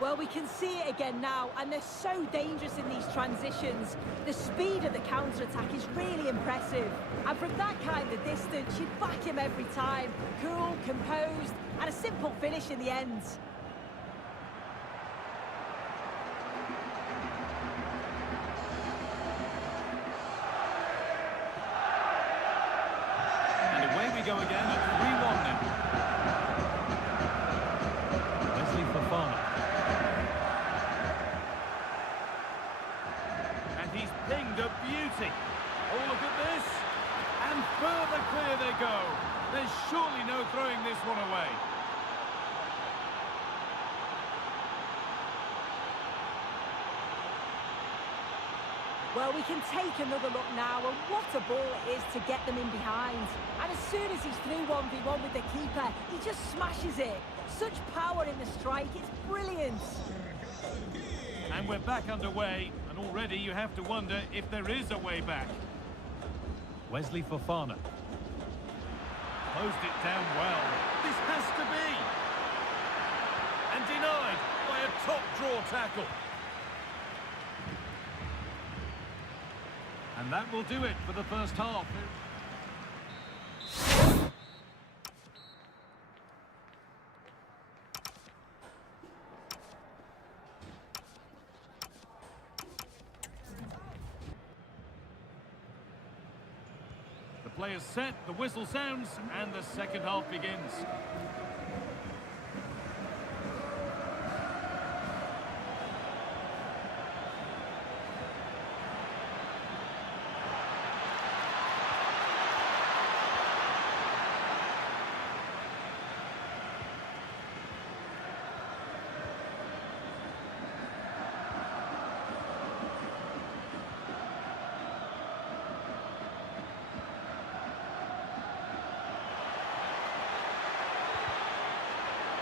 Well, we can see it again now, and they're so dangerous in these transitions. The speed of the counter-attack is really impressive. And from that kind of distance, you'd back him every time. Cool, composed, and a simple finish in the end. And away we go again at 3-1 now. Wesley Fofana. And he's pinged a beauty. Oh, look at this. And further clear they go. There's surely no throwing this one away. Well, we can take another look now, and what a ball it is to get them in behind. And as soon as he's through 1v1 with the keeper, he just smashes it. Such power in the strike, it's brilliant. And we're back underway, and already you have to wonder if there is a way back. Wesley Fofana. Closed it down well. This has to be. And denied by a top draw tackle. And that will do it for the first half. The players set, the whistle sounds, and the second half begins.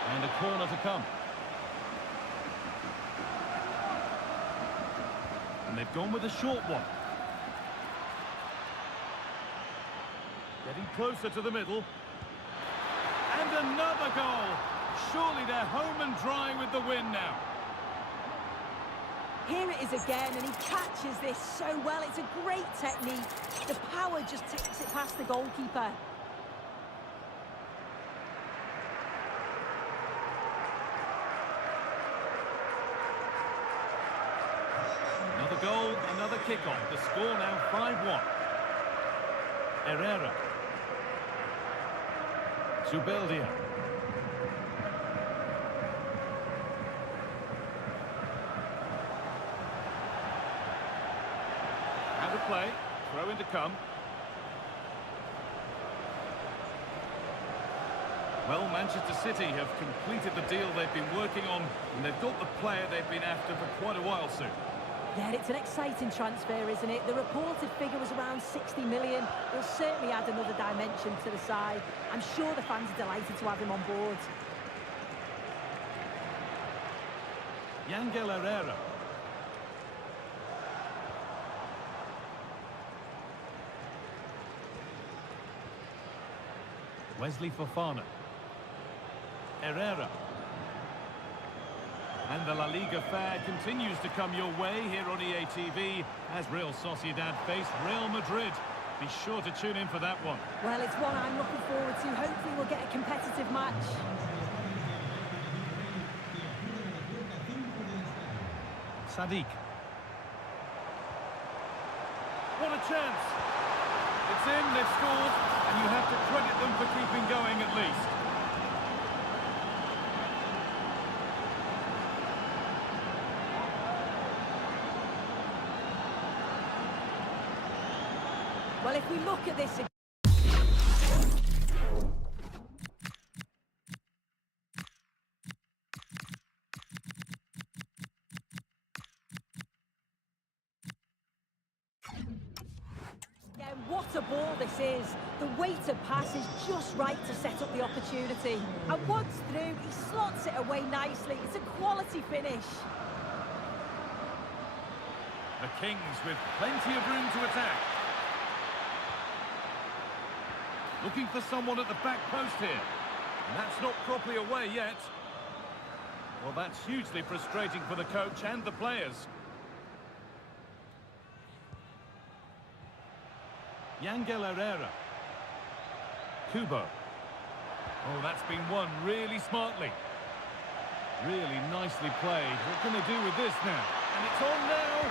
And a corner to come. And they've gone with a short one. Getting closer to the middle. And another goal. Surely they're home and dry with the win now. Here it is again, and he catches this so well. It's a great technique. The power just takes it past the goalkeeper. kickoff. The score now 5-1. Herrera. Zubeldia. Out of play. Throw in to come. Well, Manchester City have completed the deal they've been working on, and they've got the player they've been after for quite a while soon. Yeah, it's an exciting transfer, isn't it? The reported figure was around 60 million. He'll certainly add another dimension to the side. I'm sure the fans are delighted to have him on board. Yangel Herrera. Wesley Fofana. Herrera. And the La Liga fare continues to come your way here on EA TV as Real Sociedad face Real Madrid. Be sure to tune in for that one. Well, it's one I'm looking forward to. Hopefully we'll get a competitive match. Sadiq. What a chance! It's in, they've scored, and you have to credit them for keeping going at least. Well, if we look at this... Yeah, what a ball this is. The weighted pass is just right to set up the opportunity. And once through, he slots it away nicely. It's a quality finish. The Kings with plenty of room to attack. Looking for someone at the back post here. And that's not properly away yet. Well, that's hugely frustrating for the coach and the players. Yangel Herrera. Kubo. Oh, that's been won really smartly. Really nicely played. What can they do with this now? And it's on now.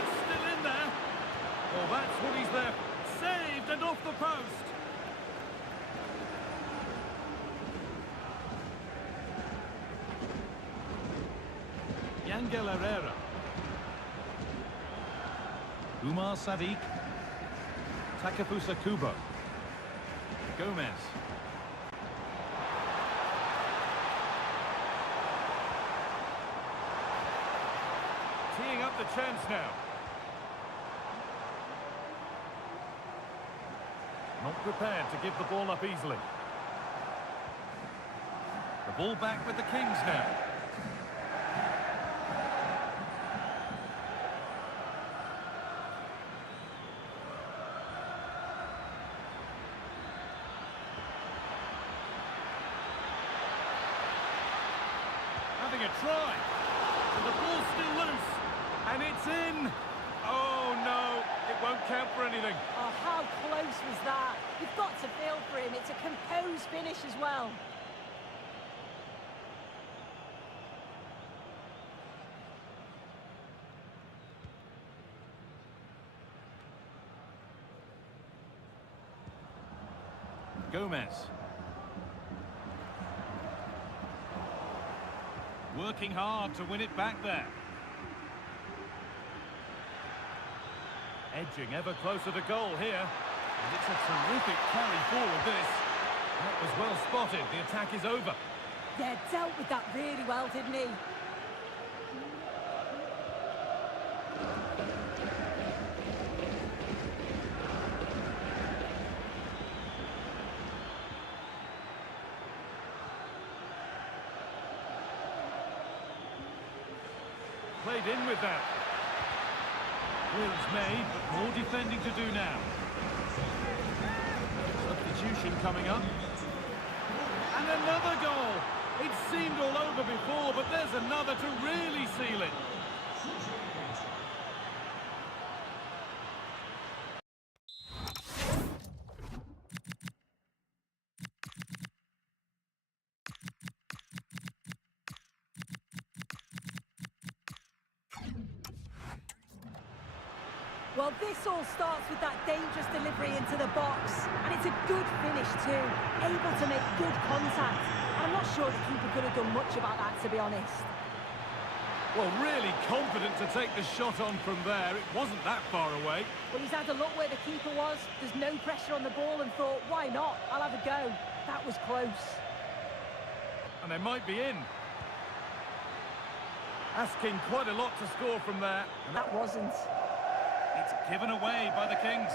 It's still in there. Well, that's what he's there for. Saved and off the post. Yangel Herrera. Umar Sadiq. Takefusa Kubo. Gomez. Teeing up the chance now. Not prepared to give the ball up easily. The ball back with the Kings now. Having a try. And the ball's still loose. And it's in. Oh, no. It won't count for anything. Oh, how close was that? You've got to feel for him. It's a composed finish as well. Gomez. Working hard to win it back there. Edging ever closer to goal here. And it's a terrific carry forward, this. That was well spotted. The attack is over. Yeah, dealt with that really well, didn't he? Played in with that. Clearance made, but more defending to do now. Substitution coming up. And another goal. It seemed all over before, but there's another to really seal it. Well, this all starts with that dangerous delivery into the box. And it's a good finish too. Able to make good contact. And I'm not sure the keeper could have done much about that, to be honest. Well, really confident to take the shot on from there. It wasn't that far away. Well, he's had a look where the keeper was. There's no pressure on the ball and thought, why not? I'll have a go. That was close. And they might be in. Asking quite a lot to score from there. And That wasn't. it's given away by the Kings.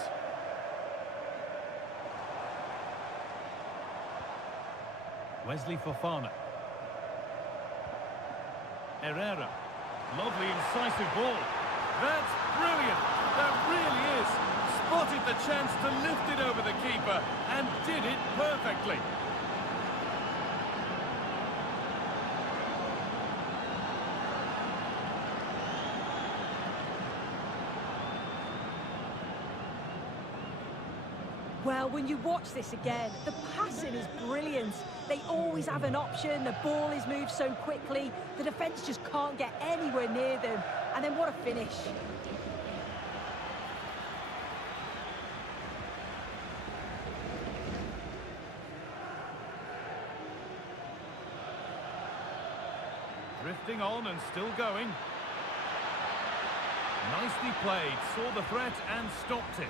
Wesley Fofana. Herrera. Lovely incisive ball. That's brilliant. That really is. Spotted the chance to lift it over the keeper and did it perfectly. Well, when you watch this again, the passing is brilliant. They always have an option, the ball is moved so quickly, the defence just can't get anywhere near them. And then what a finish. Drifting on and still going. Nicely played, saw the threat and stopped it.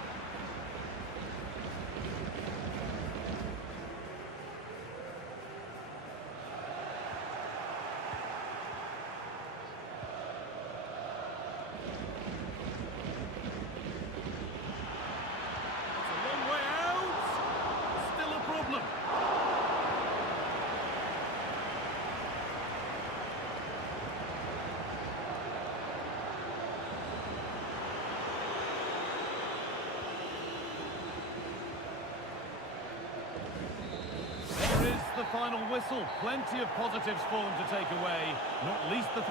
The final whistle. Plenty of positives for them to take away, not least the...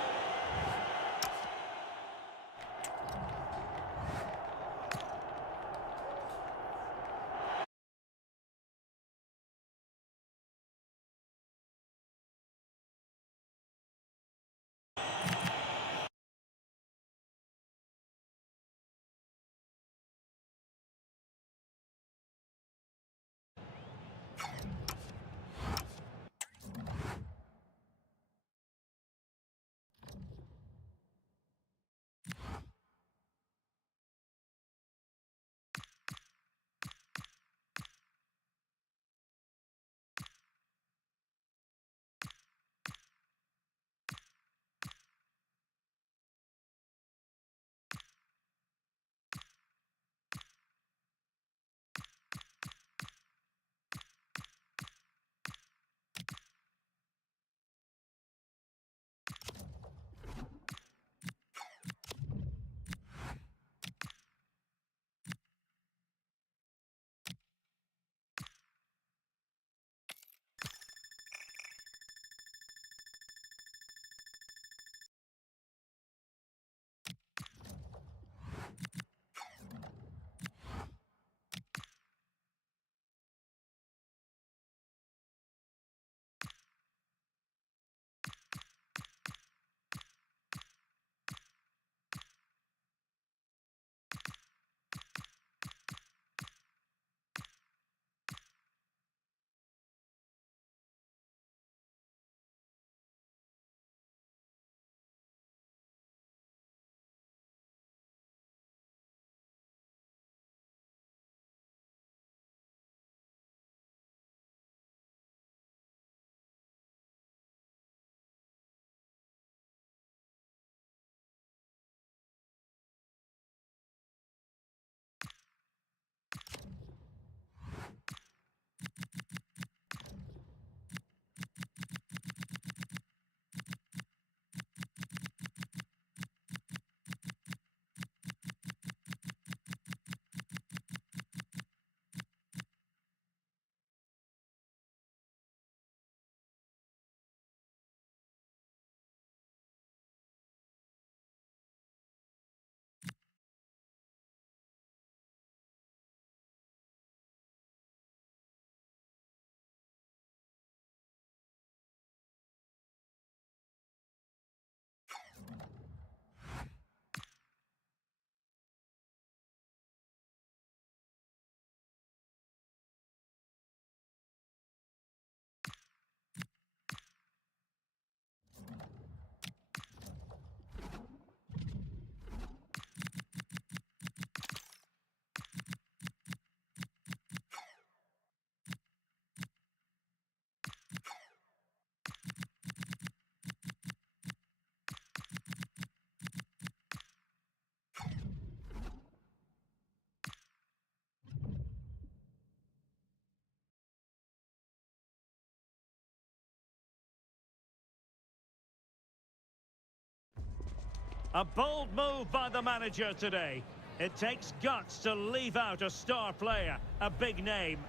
A bold move by the manager today. It takes guts to leave out a star player, a big name.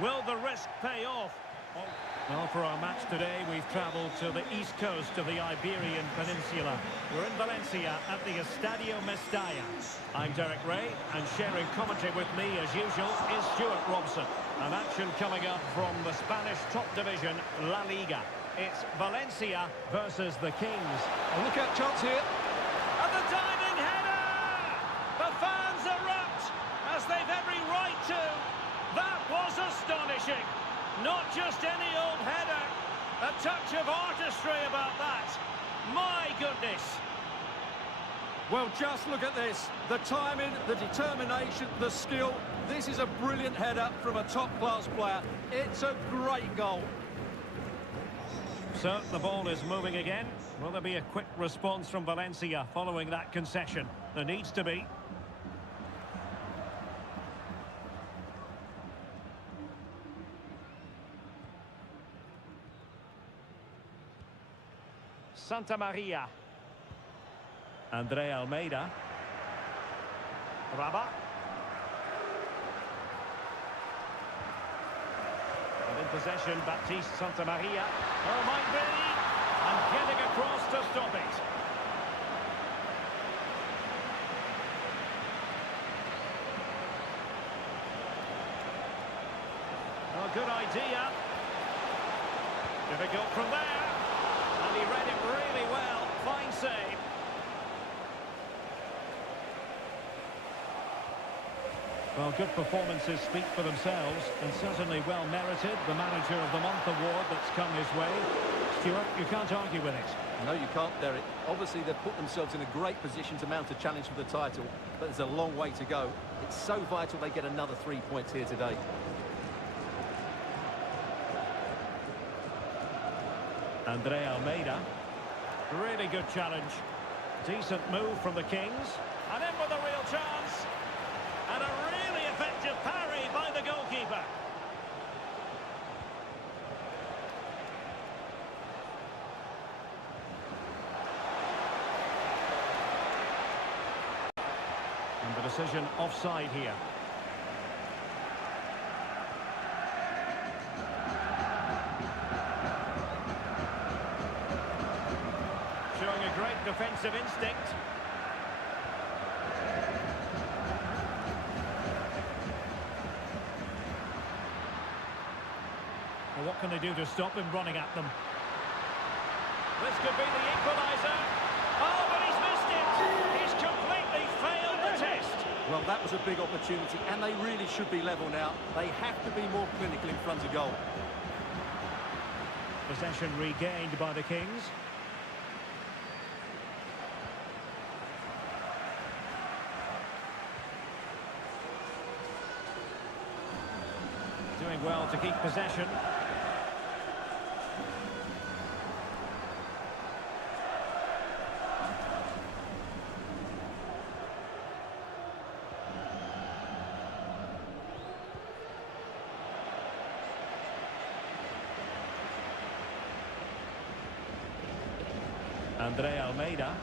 Will the risk pay off? Oh. Well, for our match today, we've travelled to the east coast of the Iberian Peninsula. We're in Valencia at the Estadio Mestalla. I'm Derek Ray, and sharing commentary with me, as usual, is Stuart Robson. An action coming up from the Spanish top division, La Liga. It's Valencia versus the Kings. A look-out chance here. And the diving header! The fans erupt, as they've every right to. That was astonishing. Not just any old header. A touch of artistry about that. My goodness. Well, just look at this. The timing, the determination, the skill. This is a brilliant header from a top-class player. It's a great goal. So, the ball is moving again. Will there be a quick response from Valencia following that concession? There needs to be. Santa Maria. Andre Almeida. Rabat. And in possession, Baptiste Santa Maria. Oh, might be. And getting across to stop it. Oh, good idea. Difficult from there. And he read it really well. Fine save. Well, good performances speak for themselves, and certainly well merited. The Manager of the Month award that's come his way. Stuart, you can't argue with it. No, you can't, Derek. Obviously, they've put themselves in a great position to mount a challenge for the title, but there's a long way to go. It's so vital they get another 3 points here today. Andre Almeida. Really good challenge. Decent move from the Kings. And in with a real chance. And a really effective parry by the goalkeeper. And the decision offside here. Showing a great defensive instinct. Well, what can they do to stop him running at them? This could be the equaliser. Oh, but he's missed it. He's completely failed the test. Well, that was a big opportunity, and they really should be level now. They have to be more clinical in front of goal. Possession regained by the Kings. Doing well to keep possession. Andre Almeida.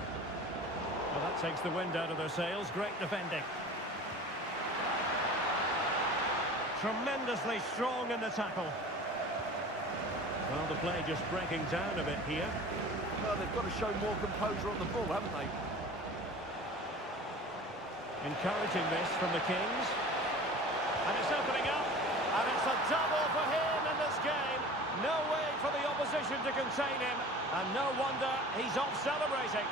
Well, that takes the wind out of their sails. Great defending. Tremendously strong in the tackle. Well, the play just breaking down a bit here. Well, they've got to show more composure on the ball, haven't they? Encouraging this from the Kings. And it's opening up. And it's a double for him in this game. No way for the opposition to contain him. And no wonder he's off celebrating.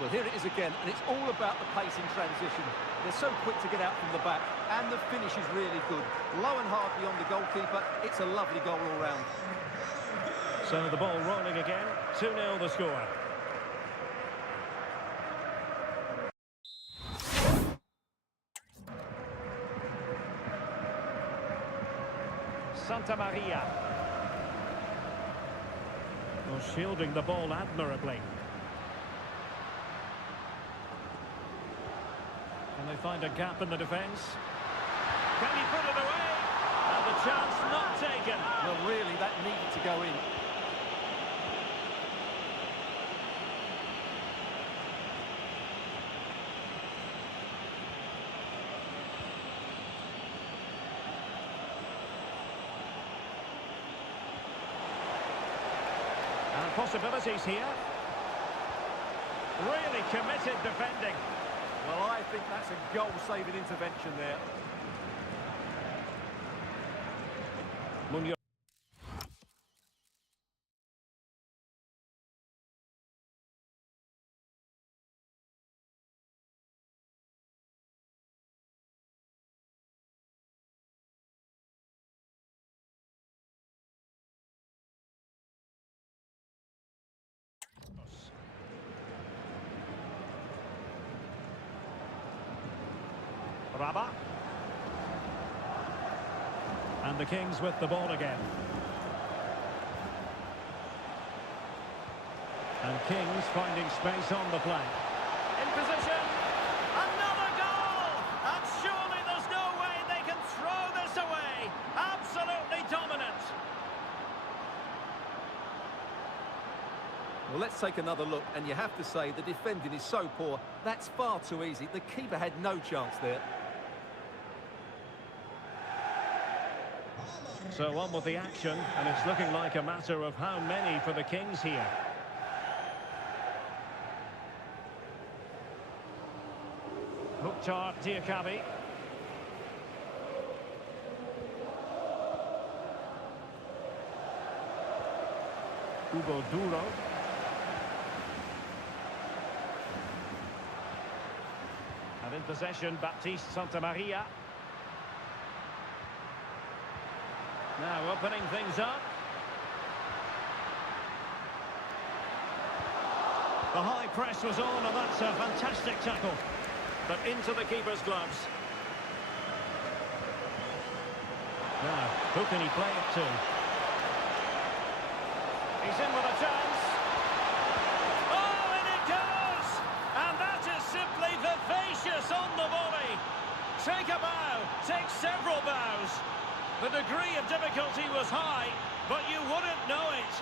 Well, here it is again, and it's all about the pace in transition. They're so quick to get out from the back, and the finish is really good. Low and hard beyond the goalkeeper. It's a lovely goal all round. So the ball rolling again. 2-0 the score. Santa Maria. Well, shielding the ball admirably. Can they find a gap in the defence? Can he put it away? And the chance not taken. Well, really, that needed to go in. And possibilities here. Really committed defending. Well, I think that's a goal-saving intervention there. Munoz. Raba. And the Kings with the ball again. And Kings finding space on the flank. In position. Another goal! And surely there's no way they can throw this away. Absolutely dominant. Well, let's take another look, and you have to say the defending is so poor. That's far too easy. The keeper had no chance there. So on with the action, and it's looking like a matter of how many for the Kings here. Mukhtar Diakabi. Hugo Duro. And in possession, Baptiste Santamaria. Now opening things up. The high press was on, and that's a fantastic tackle. But into the keeper's gloves. Now, who can he play it to? He's in with a chance. Oh, and it goes! And that is simply vivacious on the volley. Take a bow, take several bows. The degree of difficulty was high, but you wouldn't know it.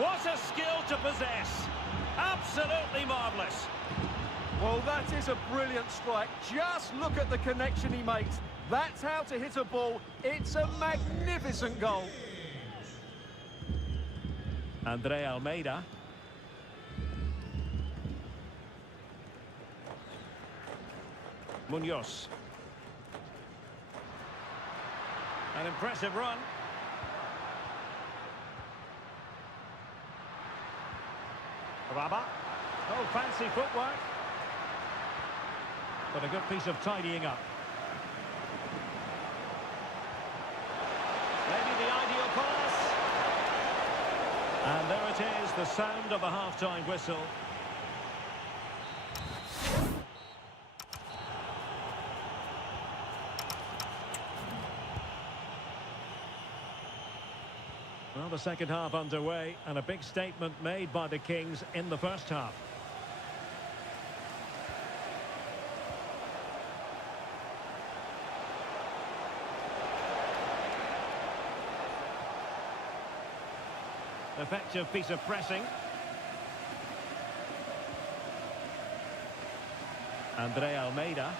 What a skill to possess. Absolutely marvellous. Well, that is a brilliant strike. Just look at the connection he makes. That's how to hit a ball. It's a magnificent goal. Andre Almeida. Munoz. An impressive run. Raba. Oh, fancy footwork. But a good piece of tidying up. Maybe the ideal pass. And there it is, the sound of the half-time whistle. Well, the second half underway, and a big statement made by the Kings in the first half. Effective piece of pressing. Andre Almeida.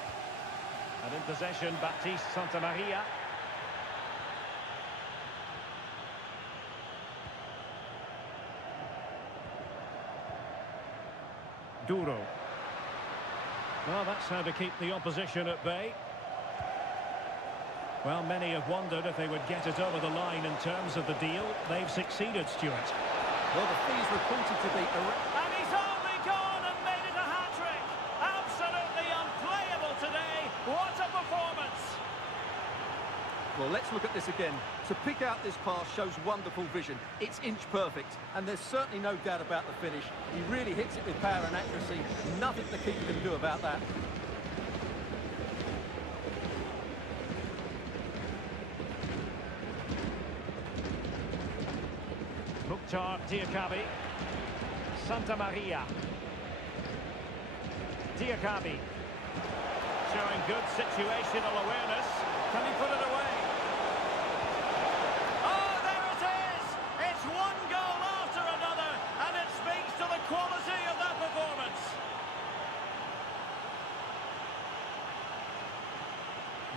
And in possession, Baptiste Santamaria. Duro. Well, that's how to keep the opposition at bay. Well, many have wondered if they would get it over the line in terms of the deal. They've succeeded, Stuart. Well, the fee's reported to be... And he's only gone and made it a hat-trick. Absolutely unplayable today. What a performance. Well, let's look at this again. To pick out this pass shows wonderful vision. It's inch perfect, and there's certainly no doubt about the finish. He really hits it with power and accuracy. Nothing the keeper can do about that. Mukhtar Diakabi. Santamaria. Diakabi. Showing good situational awareness. Can he put it away?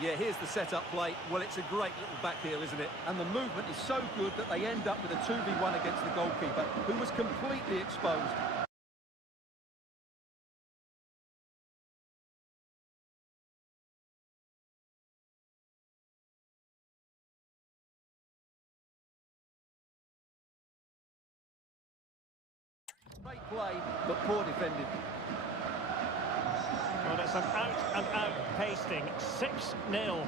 Yeah, here's the set-up play. Well, it's a great little back heel, isn't it? And the movement is so good that they end up with a 2v1 against the goalkeeper, who was completely exposed. Great play, but poor defending. Well, it's an out-and-out pasting. 6-0.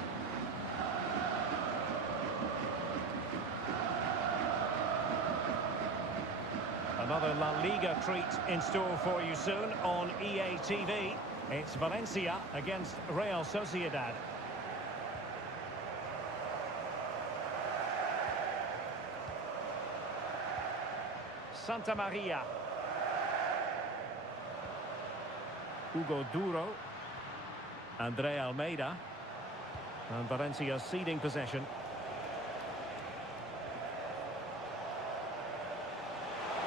Another La Liga treat in store for you soon on EA TV. It's Valencia against Real Sociedad. Santa Maria. Hugo Duro. Andre Almeida. And Valencia ceding possession.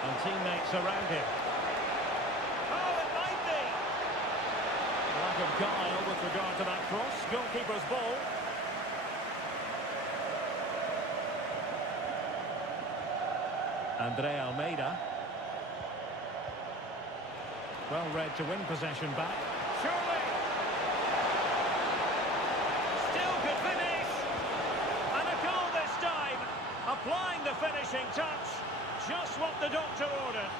And teammates around him. Oh, it might be! Lack of guile with regard to that cross. Goalkeeper's ball. Andre Almeida. Well read to win possession back. Surely! Still could finish! And a goal this time! Applying the finishing touch. Just what the doctor ordered.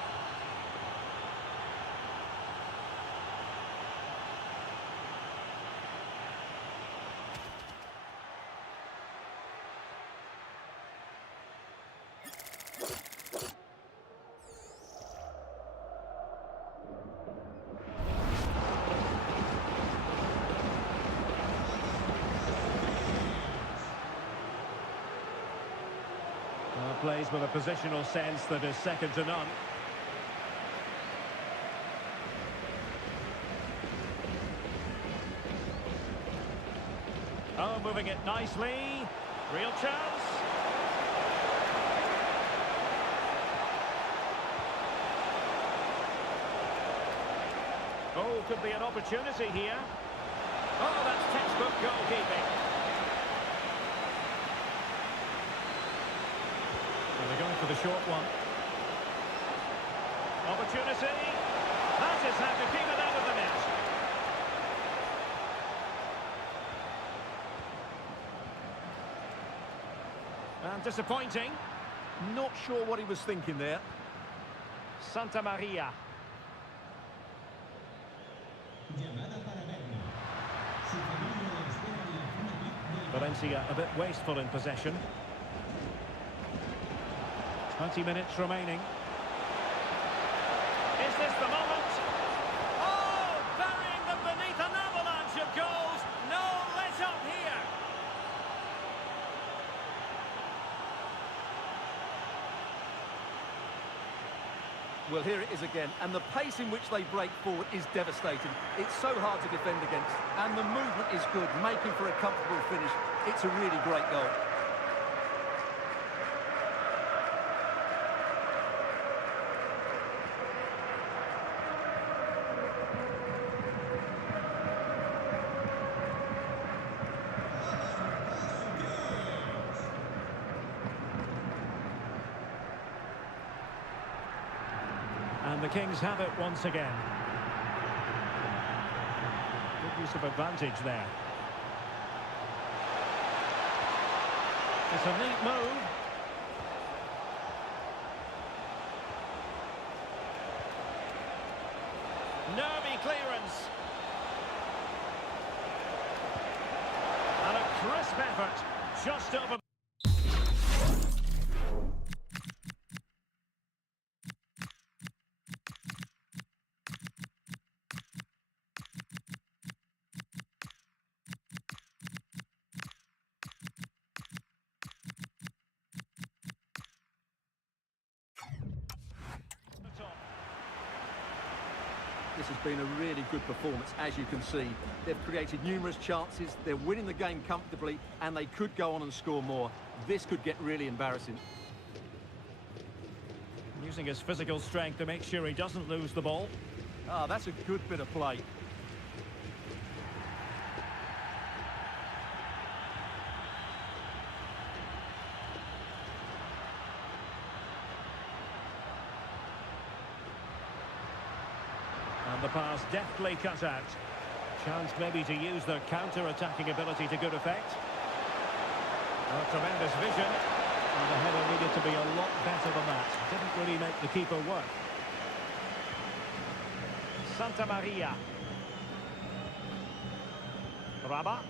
Plays with a positional sense that is second to none. Oh, moving it nicely. Real chance. Oh, could be an opportunity here. Oh, that's textbook goalkeeping. They're going for the short one. Opportunity. That is how to keep it out of the net. And disappointing. Not sure what he was thinking there. Santa Maria. Valencia a bit wasteful in possession. 20 minutes remaining. Is this the moment? Oh, burying them beneath an avalanche of goals. No let up here. Well, here it is again, and the pace in which they break forward is devastating. It's so hard to defend against, and the movement is good, making for a comfortable finish. It's a really great goal. And the Kings have it once again. Good use of advantage there. It's a neat move. Nervy clearance. And a crisp effort. Just over. This has been a really good performance, as you can see. They've created numerous chances, they're winning the game comfortably, and they could go on and score more. This could get really embarrassing. Using his physical strength to make sure he doesn't lose the ball. Ah, that's a good bit of play. And the pass deftly cut out. Chance maybe to use their counter-attacking ability to good effect. Oh, tremendous vision. And the header needed to be a lot better than that. Didn't really make the keeper work. Santa Maria. Rabat.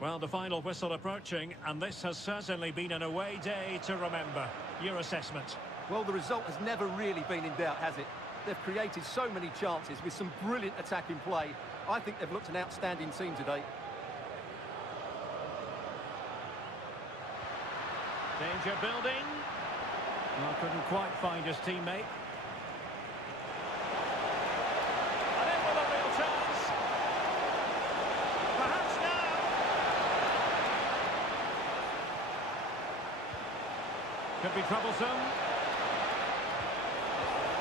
Well, the final whistle approaching, and this has certainly been an away day to remember. Your assessment? Well, the result has never really been in doubt, has it? They've created so many chances with some brilliant attacking play. I think they've looked an outstanding team today. Danger building. Well, couldn't quite find his teammate. And in with a real chance. Perhaps now. Could be troublesome.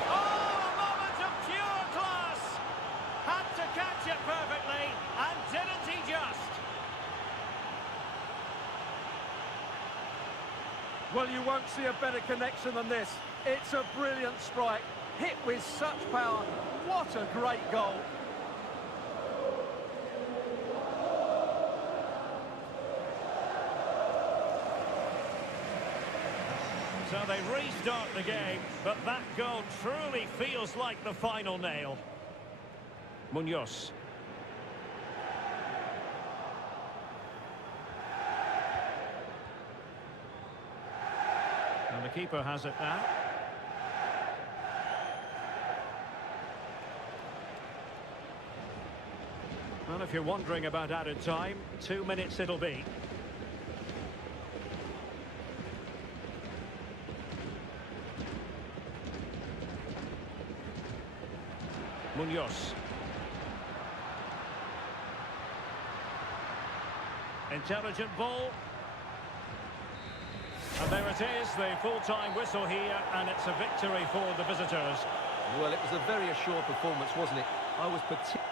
Oh, a moment of pure class. Had to catch it perfectly, and didn't he just? Well, you won't see a better connection than this. It's a brilliant strike, hit with such power. What a great goal. So they restart the game, but that goal truly feels like the final nail. Munoz. And the keeper has it now. Well, if you're wondering about added time, 2 minutes it'll be. Munoz. Intelligent ball. And there it is, the full-time whistle here, and it's a victory for the visitors. Well, it was a very assured performance, wasn't it? I was particularly